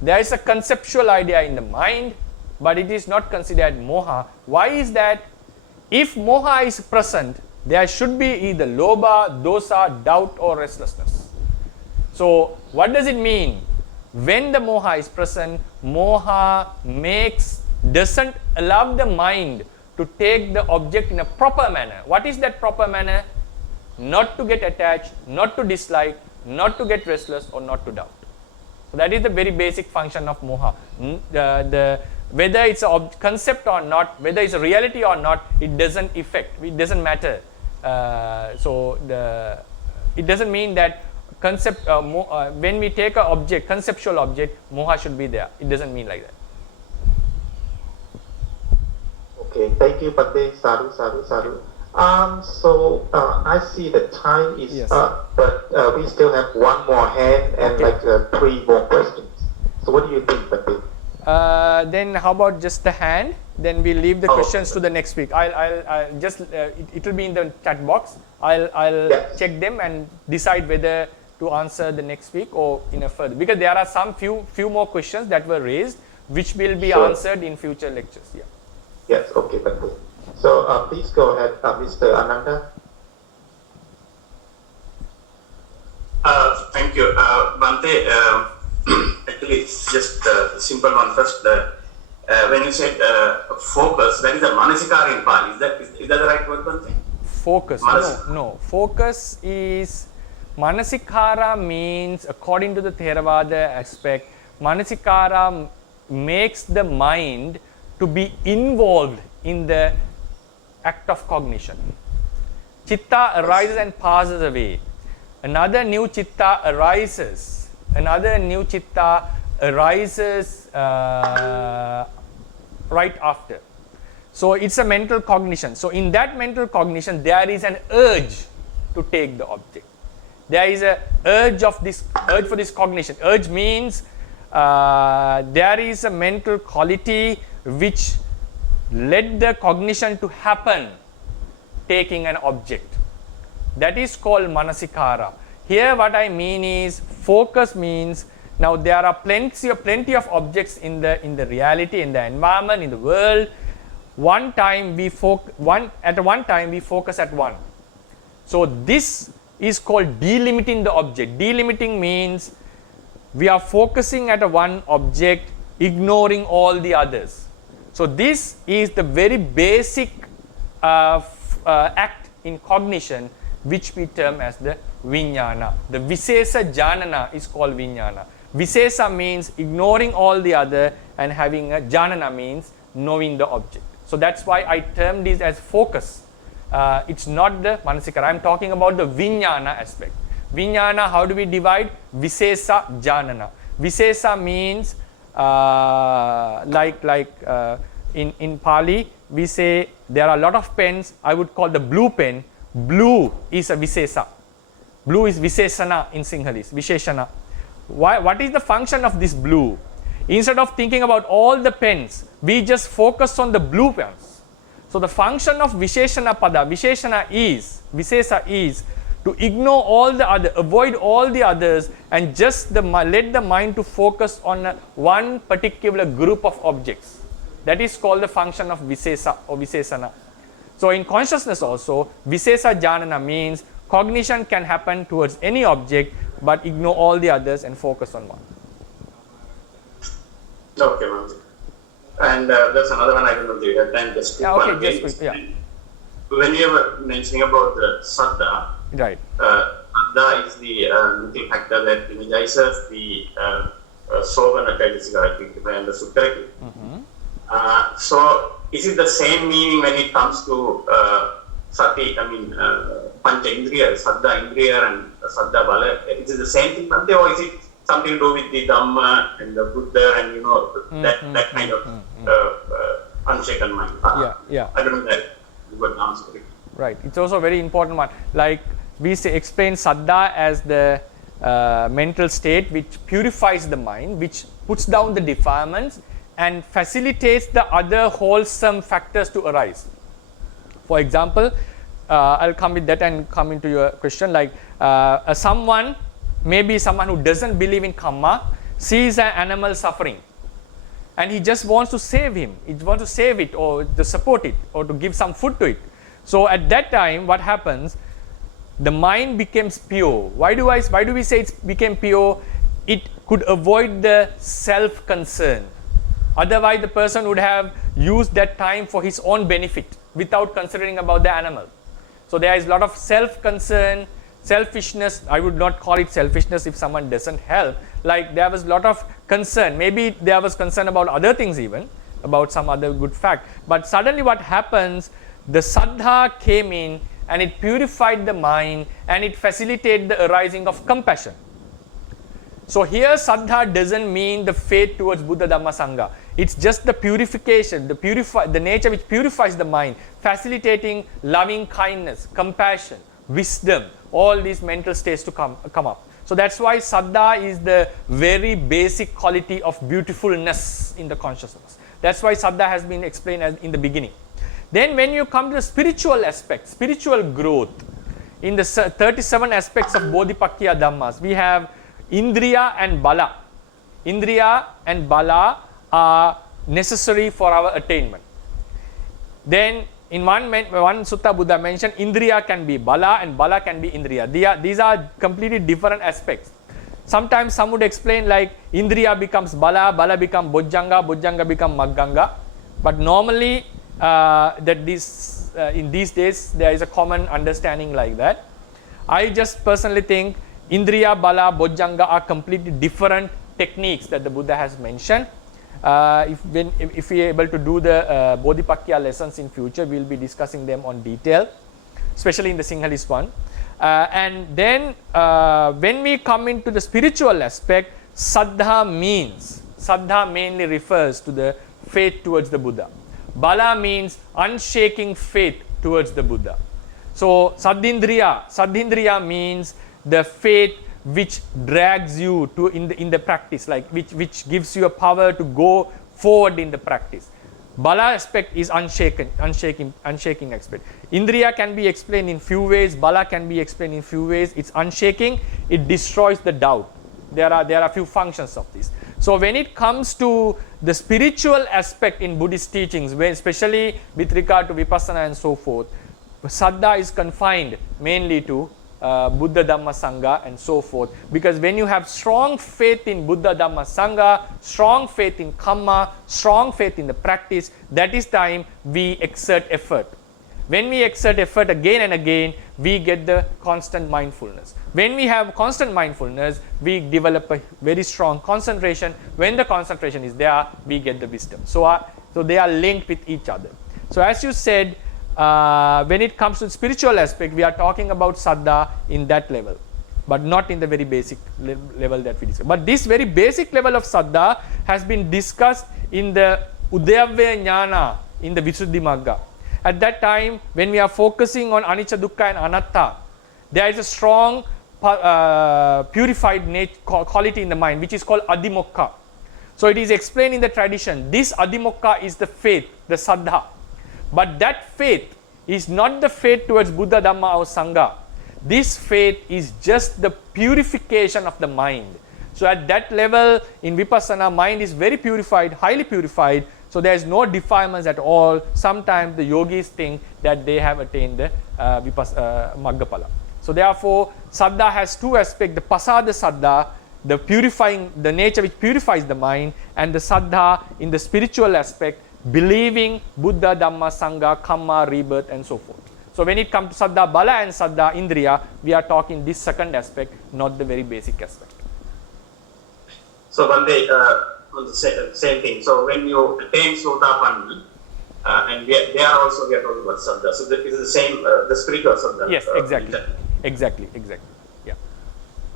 there is a conceptual idea in the mind, but it is not considered moha. Why is that? If moha is present, there should be either lobha, dosa, doubt, or restlessness. So what does it mean? When the moha is present, moha doesn't allow the mind to take the object in a proper manner. What is that proper manner? Not to get attached, not to dislike, not to get restless, or not to doubt. So that is the very basic function of moha. Whether it's a concept or not, whether it's a reality or not, it doesn't matter. It doesn't mean that concept when we take an object, conceptual object, moha should be there. It doesn't mean like that. Okay, thank you, Bhante. Sadhu, sadhu, sadhu. So I see the time is up, but we still have one more hand and three more questions. So what do you think, Bhante? Then how about just the hand? Then we'll leave the questions to the next week. I'll just it will be in the chat box. I'll check them and decide whether to answer the next week or in a further, because there are some few more questions that were raised which will be answered in future lectures. Yeah. Yes. Okay, Bhante. So please go ahead, Mr. Ananda. Thank you, Bhante. Actually, it's just a simple one first. When you said focus, that is a manasikara in Pali. Is that the right word, Bhante? Focus. No. Focus is manasikara means, according to the Theravada aspect, manasikara makes the mind to be involved in the act of cognition. Chitta arises and passes away. Another new chitta arises. Another new chitta arises right after. So it's a mental cognition. So in that mental cognition, there is an urge to take the object. There is a urge for this cognition. Urge means there is a mental quality which led the cognition to happen, taking an object. That is called manasikara. Here what I mean is, focus means, now there are plenty of objects in the reality, in the environment, in the world. At one time we focus at one. So this is called delimiting the object. Delimiting means we are focusing at one object, ignoring all the others. So this is the very basic act in cognition, which we term as the vijnana. The visesa janana is called vijnana. Visesa means ignoring all the other, and having a janana means knowing the object. So that's why I termed this as focus. It's not the manasikara. I'm talking about the vijnana aspect. Vijnana, how do we divide? Visesa janana. Visesa means in Pali, we say there are a lot of pens. I would call the blue pen. Blue is a visesa. Blue is visesana in Sinhalese, visheshana. What is the function of this blue? Instead of thinking about all the pens, we just focus on the blue pens. So the function of visheshana pada, visesa is to ignore all the other, avoid all the others, and just let the mind to focus on one particular group of objects. That is called the function of visesa or visesana. So in consciousness also, visesa janana means cognition can happen towards any object, but ignore all the others and focus on one. Okay, one second. And there's another one I don't know if you have time. Just quick one again. When you were mentioning about the Sadha, right? Sadha is the mental factor that energizes the soul and Akagata, I think, if I understood correctly. So, is it the same meaning when it comes to Sati? I mean, Pancha Indriya, Sadha Indriya, and Sadha Bala? Is it the same thing, Bhante, or is it something to do with the Dhamma and the Buddha and that kind of unshaken mind? Yeah. I don't know that you would answer it. Right. It's also a very important one. Like we explain Sadha as the mental state which purifies the mind, which puts down the defilements and facilitates the other wholesome factors to arise. For example, I'll come with that and come into your question. Like someone, maybe someone who doesn't believe in karma, sees an animal suffering and he just wants to save him. He wants to save it or to support it or to give some food to it. So at that time, what happens? The mind becomes pure. Why do we say it became pure? It could avoid the self-concern. Otherwise, the person would have used that time for his own benefit without considering about the animal. So there is a lot of self-concern, selfishness. I would not call it selfishness if someone doesn't help. Like there was a lot of concern. Maybe there was concern about other things even, about some other good fact. But suddenly what happens, the Sadha came in and it purified the mind and it facilitated the arising of compassion. So here Sadha doesn't mean the faith towards Buddha, Dhamma, Sangha. It's just the purification, the nature which purifies the mind, facilitating loving kindness, compassion, wisdom, all these mental states to come up. So that's why Sadha is the very basic quality of beautifulness in the consciousness. That's why Sadha has been explained as in the beginning. Then when you come to the spiritual aspect, spiritual growth, in the 37 aspects of Bodhipakya Dhammas, we have Indriya and Bala. Indriya and Bala are necessary for our attainment. Then in one sutta Buddha mentioned Indriya can be Bala and Bala can be Indriya. These are completely different aspects. Sometimes some would explain like Indriya becomes Bala, Bala becomes Bojjhanga, Bojjhanga becomes Magganga. But normally in these days there is a common understanding like that. I just personally think Indriya, Bala, Bojjhanga are completely different techniques that the Buddha has mentioned. If we are able to do the Bodhipakya lessons in future, we will be discussing them on detail, especially in the Sinhalese one. And then when we come into the spiritual aspect, Sadha mainly refers to the faith towards the Buddha. Bala means unshaking faith towards the Buddha. So Saddhindriya means the faith which drags you to in the practice, like which gives you a power to go forward in the practice. Bala aspect is unshaking aspect. Indriya can be explained in few ways. Bala can be explained in few ways. It's unshaking. It destroys the doubt. There are a few functions of this. So when it comes to the spiritual aspect in Buddhist teachings, especially with regard to Vipassana and so forth, Sadha is confined mainly to Buddha, Dhamma, Sangha and so forth. Because when you have strong faith in Buddha, Dhamma, Sangha, strong faith in Kamma, strong faith in the practice, that is time we exert effort. When we exert effort again and again, we get the constant mindfulness. When we have constant mindfulness, we develop a very strong concentration. When the concentration is there, we get the wisdom. So they are linked with each other. So as you said, when it comes to spiritual aspect, we are talking about Sadha in that level, but not in the very basic level that we discussed. But this very basic level of Sadha has been discussed in the Udayavya Jnana, in the Visuddhi Magga. At that time, when we are focusing on Anicca, Dukkha and Anatta, there is a strong purified quality in the mind, which is called Adhimokha. So it is explained in the tradition. This Adhimokha is the faith, the Sadha. But that faith is not the faith towards Buddha, Dhamma or Sangha. This faith is just the purification of the mind. So at that level in Vipassana, mind is very purified, highly purified. So there is no defilements at all. Sometimes the yogis think that they have attained the Maggapala. So therefore, Sadha has two aspects. The Pasada Sadha the purifying, the nature which purifies the mind, and the Saddha in the spiritual aspect, believing Buddha, Dhamma, Sangha, Kamma, rebirth, and so forth. So when it comes to Saddha Bala and Saddha Indriya, we are talking this second aspect, not the very basic aspect. So one day, on the same thing. So when you attain Sotapanna, and there also we are talking about Saddha. So that is the same, the spiritual Saddha. Yes, exactly. Exactly. Yeah.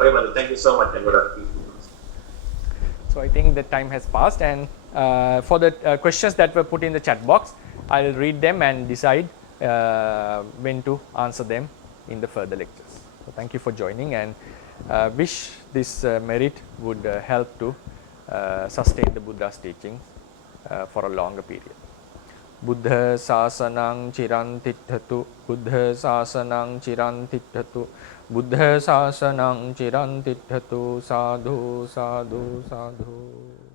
Okay, Mother, thank you so much and good afternoon. So I think the time has passed, and for the questions that were put in the chat box, I'll read them and decide when to answer them in the further lectures. So thank you for joining, and wish this merit would help to sustain the Buddha's teaching for a longer period. Buddha sasanang chiran tithatu, Buddha sasanang chiran tithatu, Buddha sasanang chiran tithatu, sadhu, sadhu, sadhu.